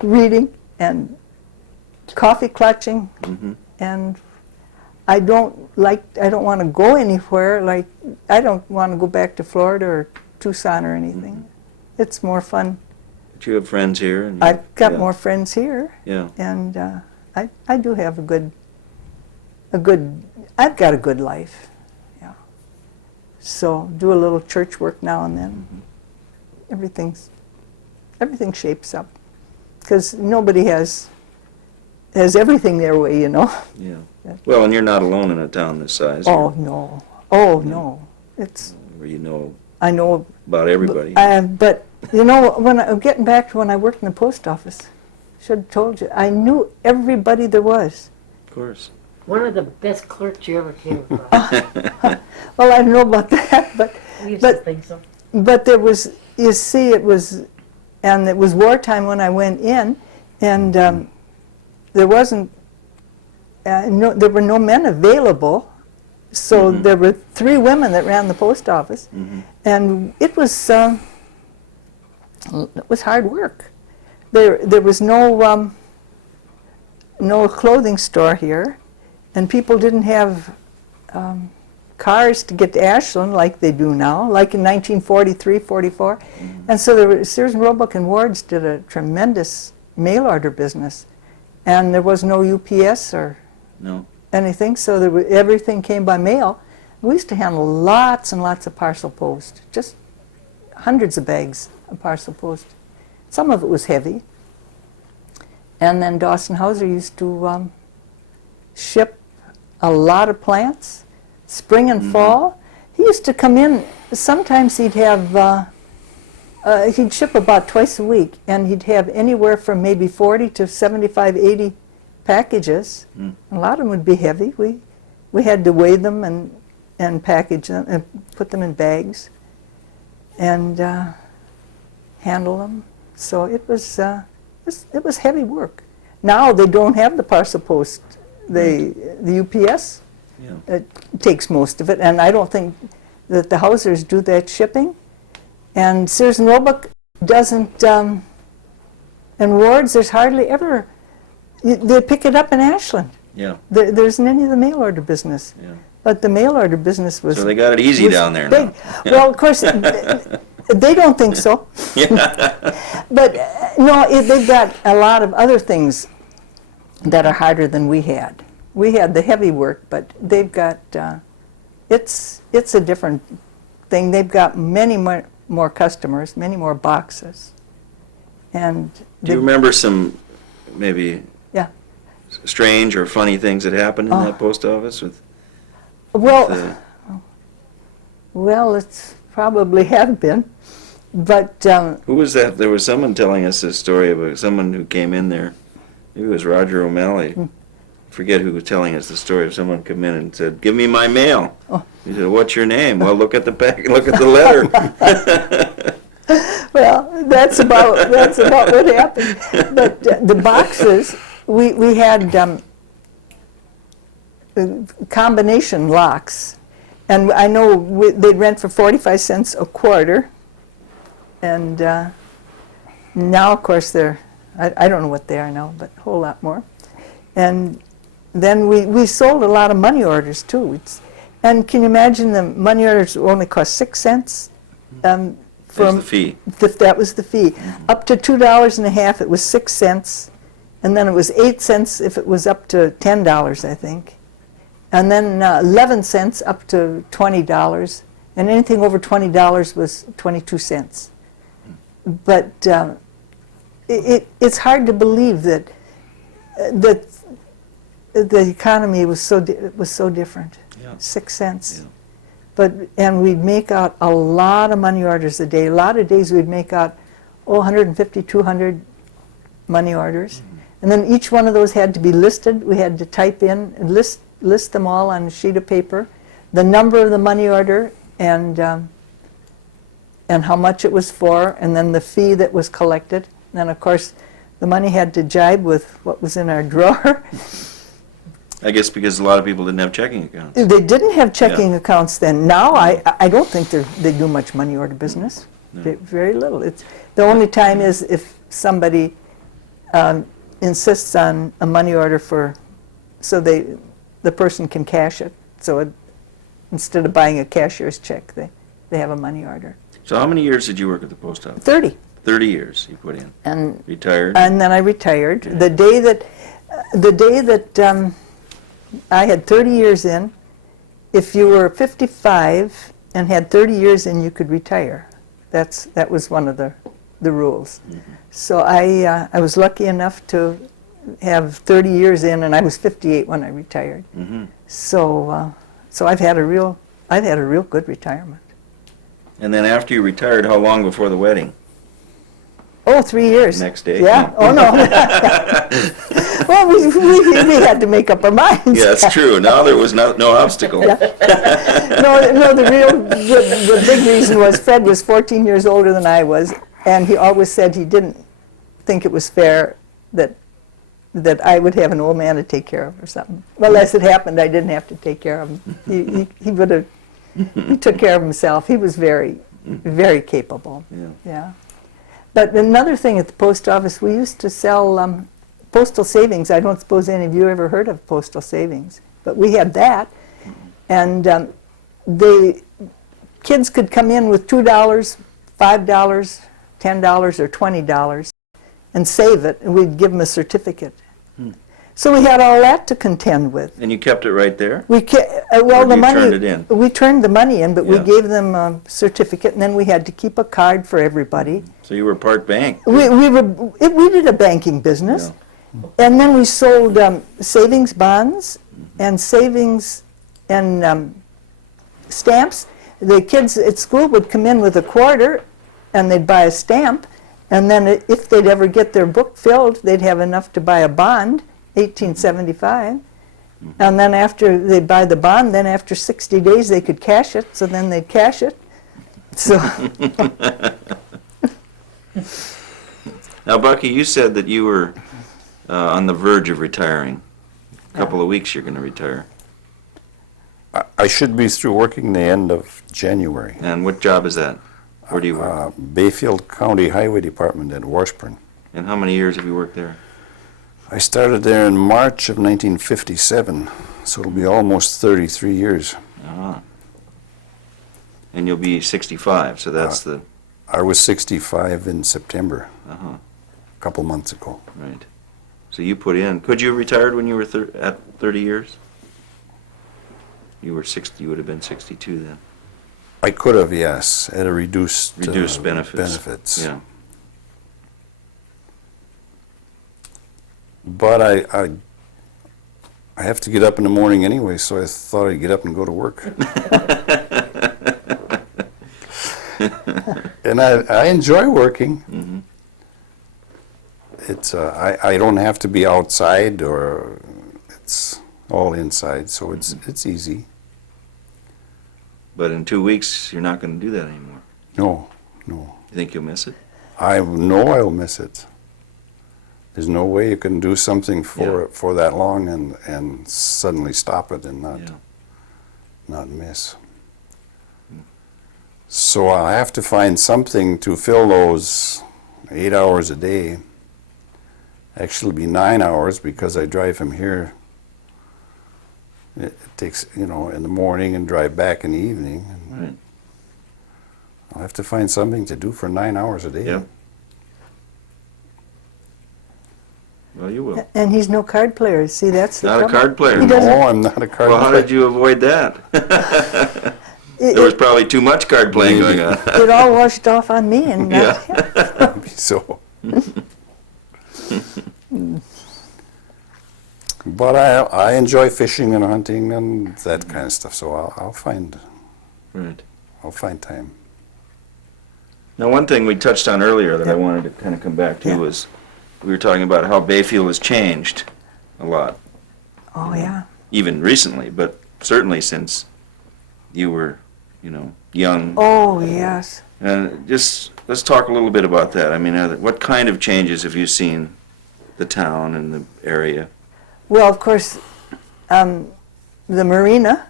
reading and coffee clutching, Mhm. and I don't want to go anywhere. Like, I don't want to go back to Florida or Tucson or anything. It's more fun. But you have friends here. And I've got yeah. more friends here, Yeah. and I do have I've got a good life. Yeah. So do a little church work now and then. Everything shapes up, because nobody has everything their way, you know. Yeah. Yeah. Well, and you're not alone in a town this size. Oh no, oh no, it's Where you know I know. about everybody. But you know, getting back to when I worked in the post office, should have told you, I knew everybody there was. Of course. One of the best clerks you ever came across. Well, I don't know about that, but We used to but think so. but there was, you see, it was wartime when I went in, and there wasn't there were no men available, so there were 3 women that ran the post office, and it was hard work. There was no clothing store here, and people didn't have cars to get to Ashland like they do now, like in 1943, 44. And so Sears and Roebuck and Ward's did a tremendous mail order business, and there was no UPS or No. anything, so everything came by mail. We used to handle lots and lots of parcel post, just hundreds of bags of parcel post. Some of it was heavy. And then Dawson Hauser used to ship a lot of plants, spring and fall. He used to come in, sometimes he'd have, he'd ship about twice a week, and he'd have anywhere from maybe 40 to 75, 80 packages. A lot of them would be heavy. We had to weigh them and package them and put them in bags and handle them. So it was heavy work. Now they don't have the parcel post. The UPS Yeah. takes most of it, and I don't think that the Hausers do that shipping. And Sears and Roebuck doesn't, and Ward's, there's hardly ever, they pick it up in Ashland. Yeah. There isn't any of the mail order business. Yeah. But the mail order business was So they got it easy was down there big. now. Well, of course, they don't think so. But no, they've got a lot of other things that are harder than we had. We had the heavy work, but they've got, it's a different thing. They've got many more customers, many more boxes. And Do you remember some maybe yeah. strange or funny things that happened in Oh. that post office with Well, the, well, it's probably have been, but who was that? There was someone telling us this story about someone who came in there. Maybe it was Roger O'Malley. Forget who was telling us the story of someone come in and said, "Give me my mail." Oh. He said, "What's your name?" "Well, look at the pack. Look at the letter." well, that's about what happened. But the boxes, we had combination locks, and I know they'd rent for 45 cents a quarter, and now, of course, I don't know what they are now, but a whole lot more. And then we sold a lot of money orders too. And can you imagine the money orders only cost 6 cents? That's the fee. That was the fee. Up to $2.50, it was 6 cents, and then it was 8 cents if it was up to $10, I think, and then 11 cents up to $20, and anything over $20 was 22 cents. But it's hard to believe that the economy was so different. Yeah. 6 cents. Yeah. And we'd make out a lot of money orders a day. A lot of days we'd make out 150, 200 money orders. And then each one of those had to be listed. We had to type in and list them all on a sheet of paper, the number of the money order, and how much it was for, and then the fee that was collected. And then, of course, the money had to jibe with what was in our drawer. I guess because a lot of people didn't have checking accounts. They didn't have checking accounts then. Now I don't think they do much money order business. No. Very little. The only time is if somebody insists on a money order so the person can cash it. So instead of buying a cashier's check, they have a money order. So how many years did you work at the post office? 30. 30 years you put in. And Retired? And then I retired. The day that I had 30 years in, if you were 55 and had 30 years in, you could retire. That was one of the rules. So I was lucky enough to have 30 years in, and I was 58 when I retired. So I've had a real good retirement. And then after you retired, how long before the wedding? Oh, 3 years. Next day? Yeah. Oh no. Well, we had to make up our minds. Yeah, it's true. Now there was no obstacle. No, the big reason was Fred was 14 years older than I was, and he always said he didn't think it was fair that I would have an old man to take care of or something. Well, as it happened, I didn't have to take care of him. He would have. He took care of himself. He was very, very capable. Yeah. But another thing at the post office, we used to sell Postal Savings. I don't suppose any of you ever heard of Postal Savings, but we had that. And the kids could come in with $2, $5, $10, or $20 and save it, and we'd give them a certificate. So we had all that to contend with. And you kept it right there? Well, Or the you money. turned it in? We turned the money in, but we Yeah. gave them a certificate, and then we had to keep a card for everybody. So you were part bank? We did a banking business, and then we sold savings bonds and savings and stamps. The kids at school would come in with a quarter, and they'd buy a stamp, and then if they'd ever get their book filled, they'd have enough to buy a bond, 1875. And then after they buy the bond, then after 60 days they could cash it, so then they'd cash it. So Now, Bucky, you said that you were on the verge of retiring. A couple of weeks you're going to retire. I should be through working the end of January. And what job is that? Where do you work? Bayfield County Highway Department in Washburn. And how many years have you worked there? I started there in March of 1957, so it'll be almost 33 years. Ah. And you'll be 65, so that's the... I was 65 in September, Uh-huh, a couple months ago. right. So you put in... Could you have retired when you were at 30 years? You were 60, you would have been 62 then. I could have, yes, at a reduced benefits. Yeah. But I have to get up in the morning anyway, so I thought I'd get up and go to work. And I enjoy working. Mm-hmm. It's I don't have to be outside, or it's all inside, so it's easy. But in 2 weeks, you're not going to do that anymore. No. You think you'll miss it? I know I'll miss it. There's no way you can do something for that long and suddenly stop it and not miss. So I'll have to find something to fill those 8 hours a day. Actually, it'll be 9 hours because I drive from here. It takes, in the morning and drive back in the evening. Right. I'll have to find something to do for 9 hours a day. Yep. Well, you will. and he's no card player. See, that's the Not a trouble. card player. He doesn't. No, I'm not a card Well, how player. did you avoid that? There was probably too much card playing Maybe. going on. It all washed off on me, and Yeah. So. But I enjoy fishing and hunting and that kind of stuff, so I'll find Right. time. Now, one thing we touched on earlier that I wanted to kind of come back to Yeah. was we were talking about how Bayfield has changed a lot, oh yeah. even recently, but certainly since you were, young. Oh yes. And just let's talk a little bit about that. I mean, what kind of changes have you seen the town and the area? Well, of course, the marina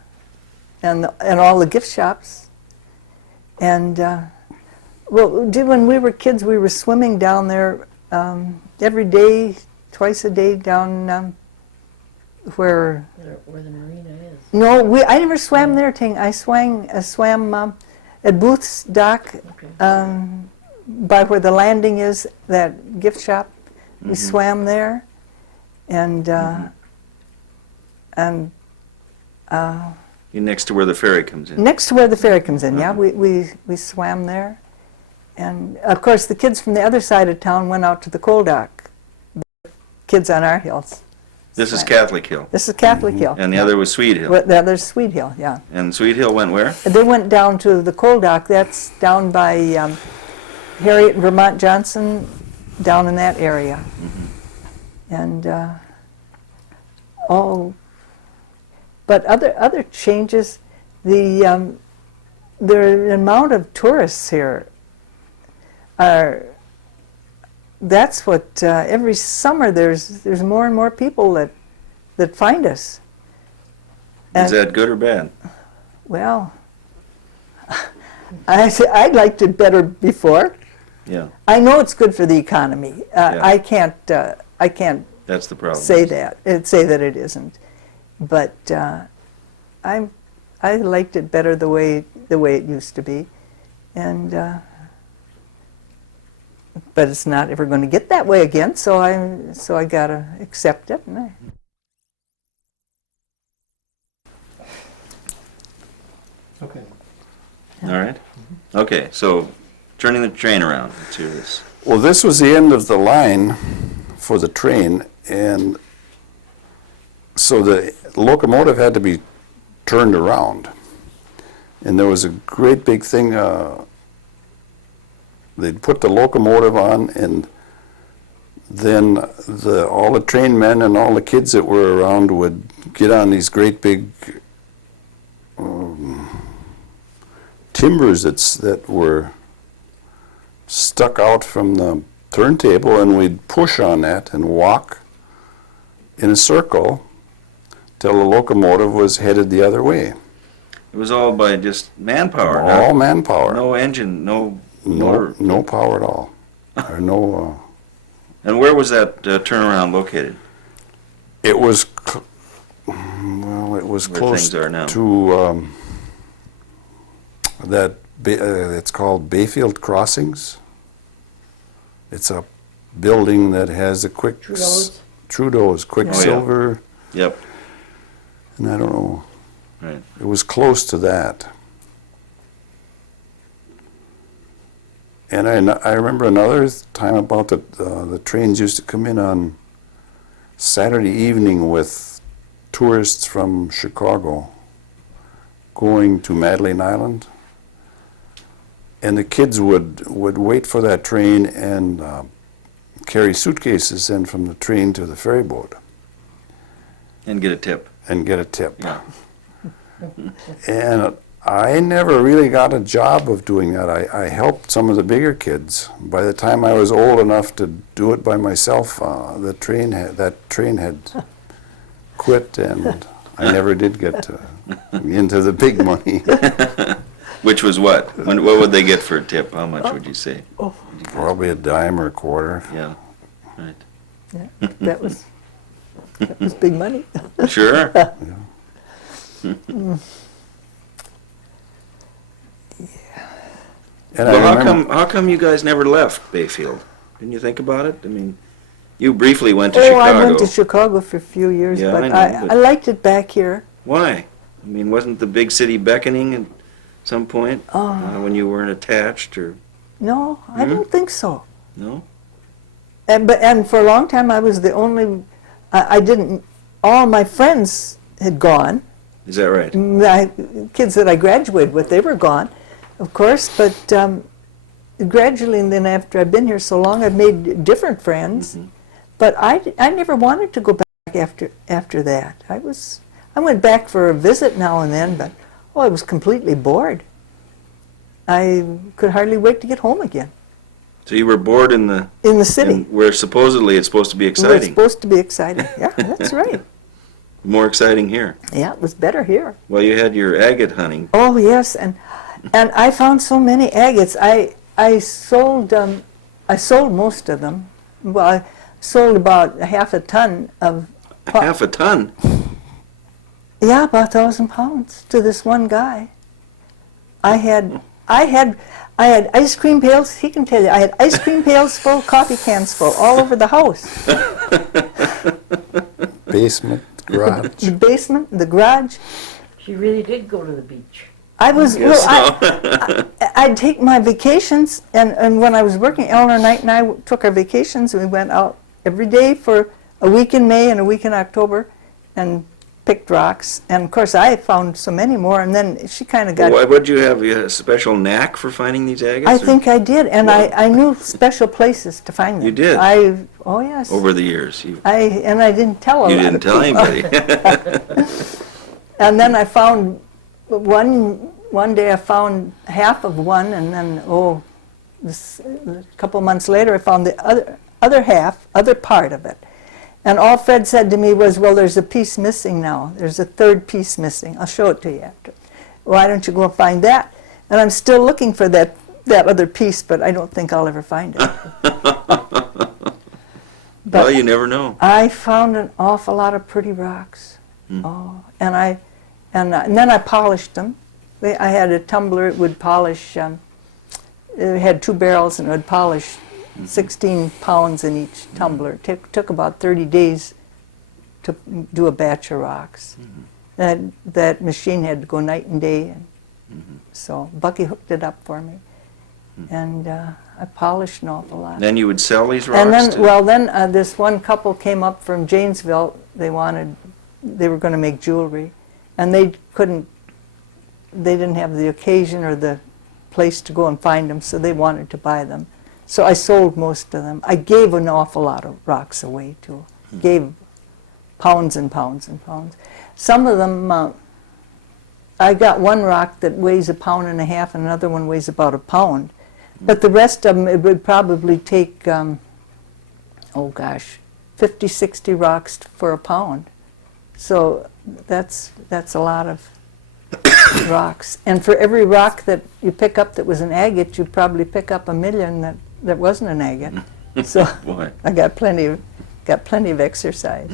and all the gift shops, and when we were kids, we were swimming down there every day, twice a day down where. Where the marina is. No, I never swam there, Ting. I swam at Booth's Dock, Okay. by where the landing is, that gift shop. We swam there, and You're next to where the ferry comes in. next to where the ferry comes in. Yeah, we swam there, and of course the kids from the other side of town went out to the coal dock. The kids on our hills. This is swam. Catholic Hill. This is Catholic Hill. And the other was Sweet Hill. The other's Sweet Hill. Yeah. And Sweet Hill went where? They went down to the coal dock. That's down by Harriet and Vermont Johnson, down in that area. And but other changes, the amount of tourists here are. That's what every summer there's more and more people that find us. Is that good or bad? Well, I liked it better before. Yeah, I know it's good for the economy. Yeah. I can't that's the problem. say that it isn't. But I liked it better the way it used to be, and but it's not ever going to get that way again. So I gotta accept it. And Okay. All right. Okay, so turning the train around. Let's hear this. Well, this was the end of the line for the train, and so the locomotive had to be turned around. And there was a great big thing, they'd put the locomotive on, and then all the train men and all the kids that were around would get on these great big timbers that were stuck out from the turntable, and we'd push on that and walk in a circle till the locomotive was headed the other way. It was all by just manpower, All huh? manpower. No engine, no No, motor. no power at all. Or no. And where was that turnaround located? It was, well, it was Where close things are now. to it's called Bayfield Crossings. It's a building that has a Trudeau's Oh, yeah. Quicksilver, Yep. and I don't know. Right. It was close to that. And I remember another time about the trains used to come in on Saturday evening with tourists from Chicago going to Malden Island. And the kids would wait for that train and carry suitcases in from the train to the ferry boat And get a tip. and get a tip. Yeah. And I never really got a job of doing that. I helped some of the bigger kids. By the time I was old enough to do it by myself, that train had quit, and I never did get into the big money. Which was what? What would they get for a tip? How much would you say? Probably a dime or a quarter. Yeah. Right. yeah, that was big money. Sure. And Well, I remember, how come you guys never left Bayfield? Didn't you think about it? I mean, you briefly went to Oh, Chicago. I went to Chicago for a few years, Yeah, but I know, but- I liked it back here. Why? I mean, wasn't the big city beckoning at some point when you weren't attached, or No, I don't think so. no? And for a long time I was the only. I didn't. All my friends had gone. Is that right? My kids that I graduated with, they were gone, of course. But gradually, and then after I've been here so long, I've made different friends. But I never wanted to go back after that. I went back for a visit now and then, but I was completely bored. I could hardly wait to get home again. So you were bored in the City. where supposedly it's supposed to be It was exciting. supposed to be exciting. Yeah, that's right. More exciting here. Yeah, it was better here. Well, you had your agate hunting. Oh yes, and I found so many agates. I sold most of them, Well, I sold about half a ton of, Half a ton. yeah, about 1,000 pounds to this one guy. I had ice cream pails. He can tell you, I had ice cream pails full, coffee cans full, all over the house. Basement, garage. The basement, the garage. She really did go to the beach. I was, Yes, I'd take my vacations, and when I was working, Eleanor Knight and I took our vacations, and we went out every day for a week in May and a week in October, and picked rocks. And of course, I found so many more, and then she kind of got... What'd you have? You had a special knack for finding these agates? I or- think I did, and I knew special places to find them. You did? Oh, yes. Over the years. And I didn't tell a You lot didn't of tell people. anybody. And then I found one day I found half of one, and then, a couple months later I found the other part of it. And all Fred said to me was, well, there's a piece missing now. There's a third piece missing. I'll show it to you after. Why don't you go and find that? And I'm still looking for that other piece, but I don't think I'll ever find it. But Well, you never know. I found an awful lot of pretty rocks. Oh, and then I polished them. I had a tumbler. It would polish. It had 2 barrels, and it would polish 16 pounds in each tumbler. It took about 30 days to do a batch of rocks. That machine had to go night and day, and so Bucky hooked it up for me, and I polished an awful lot. Then you would sell these rocks? And then, to- well, then this one couple came up from Janesville. They were going to make jewelry, and they didn't have the occasion or the place to go and find them, so they wanted to buy them. So I sold most of them. I gave an awful lot of rocks away too. Gave pounds and pounds and pounds. Some of them, I got one rock that weighs 1.5 pounds, and another one weighs about 1 pound. But the rest of them, it would probably take, 50, 60 rocks for 1 pound. So that's a lot of rocks. And for every rock that you pick up that was an agate, you'd probably pick up 1 million that wasn't an agate. So Boy. I got plenty of exercise.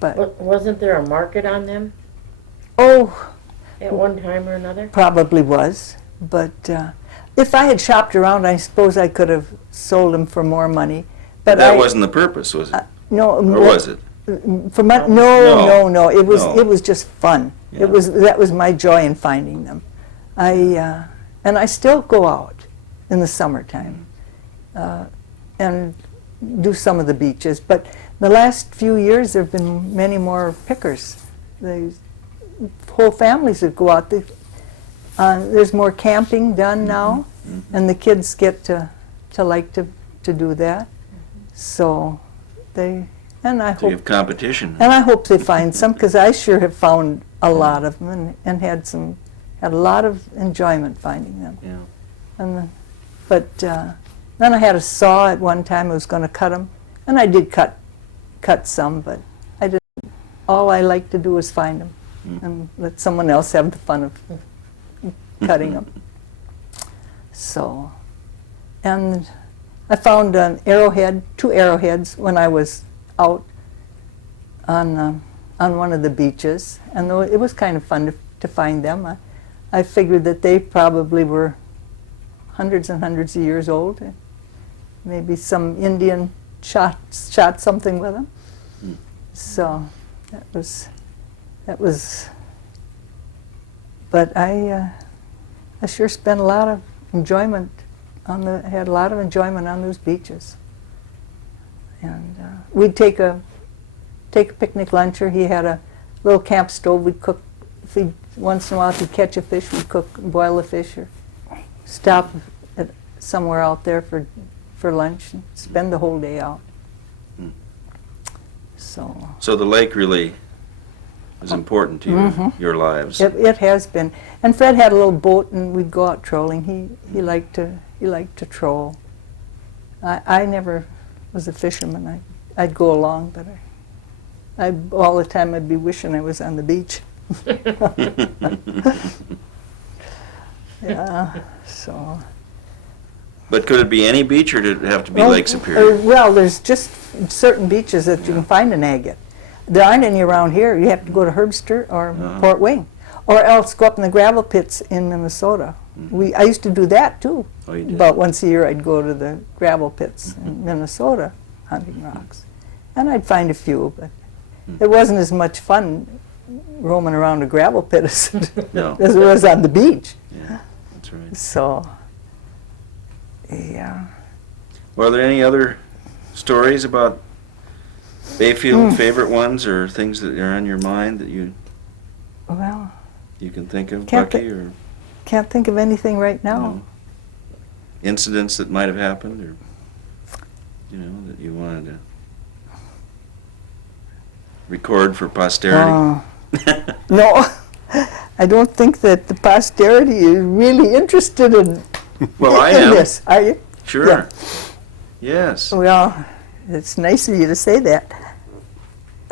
But Wasn't there a market on them oh, at one time or another? probably was. But if I had shopped around, I suppose I could have sold them for more money. But That wasn't the purpose, was it? no. Or was it? For my, No. no. It No. was just fun. Yeah. That was my joy in finding them. And I still go out in the summertime and do some of the beaches. But the last few years there have been many more pickers. The whole families that go out. There's more camping done now, and the kids get to like to do that. So I So you hope have competition. and I hope they find some, because I sure have found a lot of them and had a lot of enjoyment finding them. Yeah. But then I had a saw at one time. I was going to cut them, and I did cut some, but I didn't. All I like to do is find them and let someone else have the fun of cutting them. So, and I found an arrowhead, 2 arrowheads when I was out on one of the beaches, and though it was kind of fun to find them, I figured that they probably were hundreds and hundreds of years old. Maybe some Indian shot something with them. So that was. But I sure spent a lot of enjoyment had a lot of enjoyment on those beaches. And we'd take a picnic luncher. He had a little camp stove. We'd cook. Once in a while, if we'd catch a fish, we'd boil the fish, or stop at somewhere out there for lunch and spend the whole day out. So the lake really is important to your lives. It has been. And Fred had a little boat, and we'd go out trolling. He liked to troll. I never was a fisherman. I'd go along, but all the time I'd be wishing I was on the beach. Yeah. So. But could it be any beach, or did it have to be Well, Lake Superior? Well, there's just certain beaches that you can find in Agate. There aren't any around here. You have to go to Herbster or Port Wing, or else go up in the gravel pits in Minnesota. I used to do that too. Oh, you did? About once a year, I'd go to the gravel pits in Minnesota hunting rocks, and I'd find a few, but it wasn't as much fun roaming around a gravel pit No. as it was on the beach. Yeah, that's right. So, yeah. Well, are there any other stories about Bayfield, favorite ones, or things that are on your mind that you Well, can think of, Can't Bucky, or can't think of anything right now. no, incidents that might have happened, or that you wanted to record for posterity? No, I don't think that the posterity is really interested in, Well, I in am. this. Are you? Sure. Yeah. Yes. Well, it's nice of you to say that.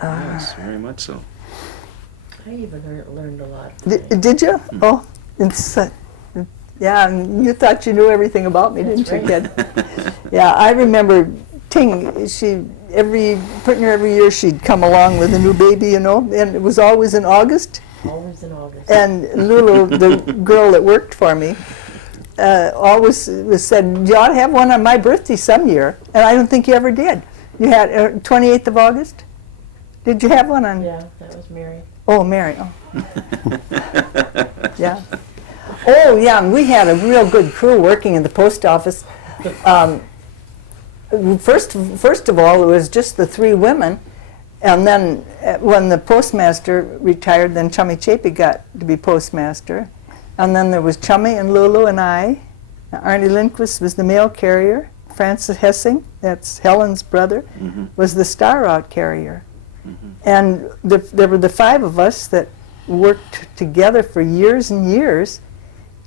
Yes, very much so. I even learned a lot. from it. Did you? Oh, it's, yeah, and you thought you knew everything about me, That's didn't you, right. kid? Yeah, I remember Ting, pretty near every year she'd come along with a new baby, and it was always in August. Always in August. And Lulu, the girl that worked for me, always said, you ought to have one on my birthday some year. And I don't think you ever did. You had 28th of August? Did you have one on? Yeah, that was Mary. Oh, Mary. Oh. Yeah. Oh, yeah, and we had a real good crew working in the post office. First of all, it was just the three women. And then when the postmaster retired, then Chummy Chapey got to be postmaster. And then there was Chummy and Lulu and I. Arnie Lindquist was the mail carrier. Francis Hessing, that's Helen's brother, was the star route carrier. And there were the five of us that worked together for years and years.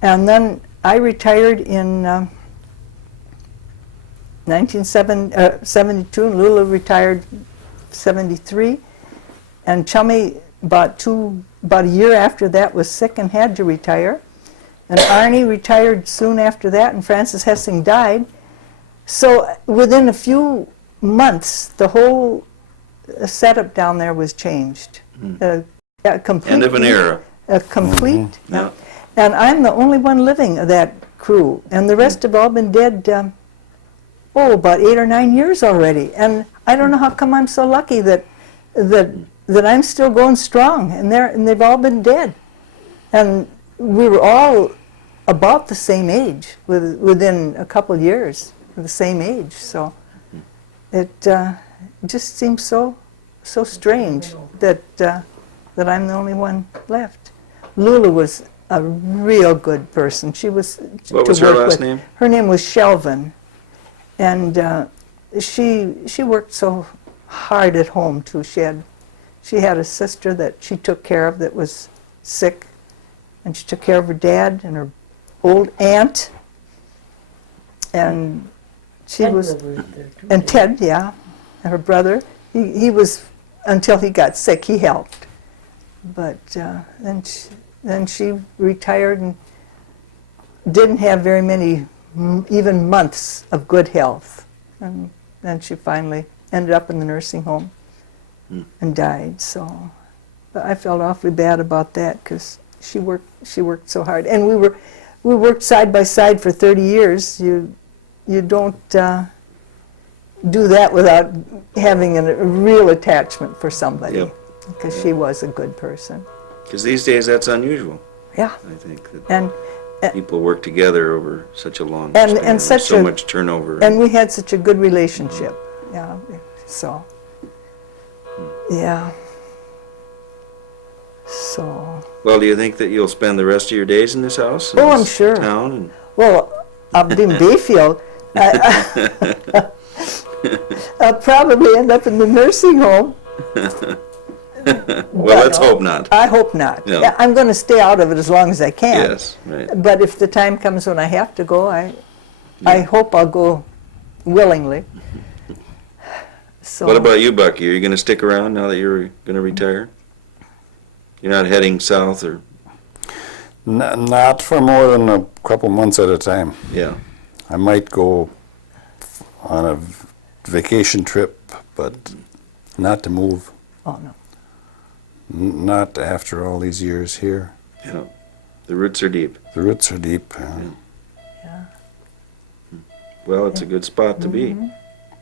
And then I retired in 1972, and Lulu retired 73. And Chummy, about a year after that, was sick and had to retire. And Arnie retired soon after that, and Francis Hessing died. So within a few months, the whole setup down there was changed. Complete, End of an era. A complete. Yeah. And I'm the only one living of that crew, and the rest have all been dead, about 8 or 9 years already. And I don't know how come I'm so lucky that I'm still going strong, and they've all been dead. And we were all about the same age, within a couple of years, the same age. So it just seems so strange that I'm the only one left. Lulu was a real good person. She was What to was her work last with. name? Her name was Shelvin, and she worked so hard at home too. She had a sister that she took care of that was sick, and she took care of her dad and her old aunt, and she Ted was lived there too, and didn't Ted, yeah, and her brother. He was, until he got sick, he helped. But then she retired and didn't have very many, even months of good health. And then she finally ended up in the nursing home and died. So but I felt awfully bad about that because she worked so hard. And we worked side by side for 30 years. You don't do that without having a real attachment for somebody. Yep. Because she was a good person. Because these days that's unusual, Yeah. I think, that And people work together over such a long And- span. and There's such so a- much turnover. and we had such a good relationship. Yeah. So yeah. So Well, do you think that you'll spend the rest of your days in this house? in Oh, I'm this sure. Town? And well, up in Bayfield, I'll probably end up in the nursing home. well, let's hope not. I hope not. No. Yeah, I'm going to stay out of it as long as I can. Yes, right. But if the time comes when I have to go, I hope I'll go willingly. So What about you, Bucky? Are you going to stick around now that you're going to retire? You're not heading south, or Not for more than a couple months at a time. yeah? I might go on a vacation trip, but not to move. Oh, no. Not after all these years here. Yeah. The roots are deep. The roots are deep. Yeah. Well, it's a good spot to be.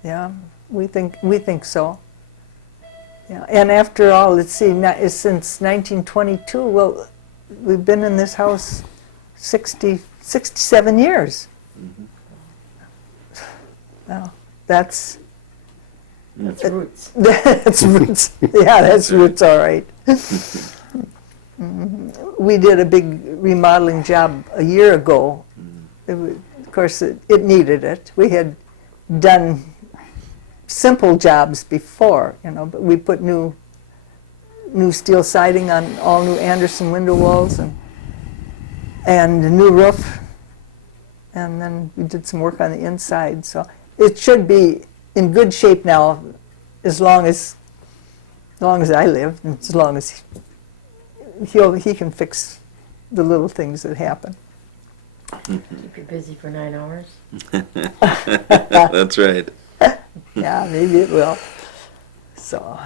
Yeah, we think so. Yeah, and after all, let's see, since 1922, well, we've been in this house 67 years. Well, that's roots. that's roots. Yeah, that's roots, all right. We did a big remodeling job a year ago. Of course, it needed it. We had done simple jobs before, but we put new steel siding on all new Anderson window walls and a new roof, and then we did some work on the inside. So it should be in good shape now, as long as I live, and as long as he can fix the little things that happen. Keep you busy for 9 hours. That's right. Yeah, maybe it will. So,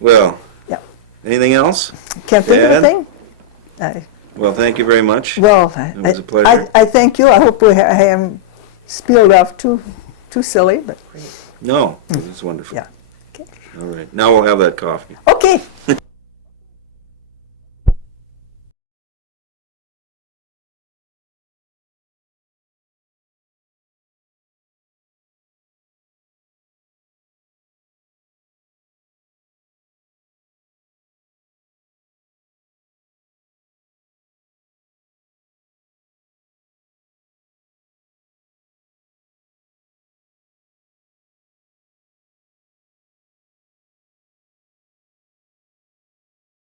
Well, yeah. anything else? Can't think of Dad? anything? Well, thank you very much. Well, It was a pleasure. I thank you. I hope I haven't spilled off too silly, but No, it was wonderful. yeah. Okay. All right. Now we'll have that coffee. Okay.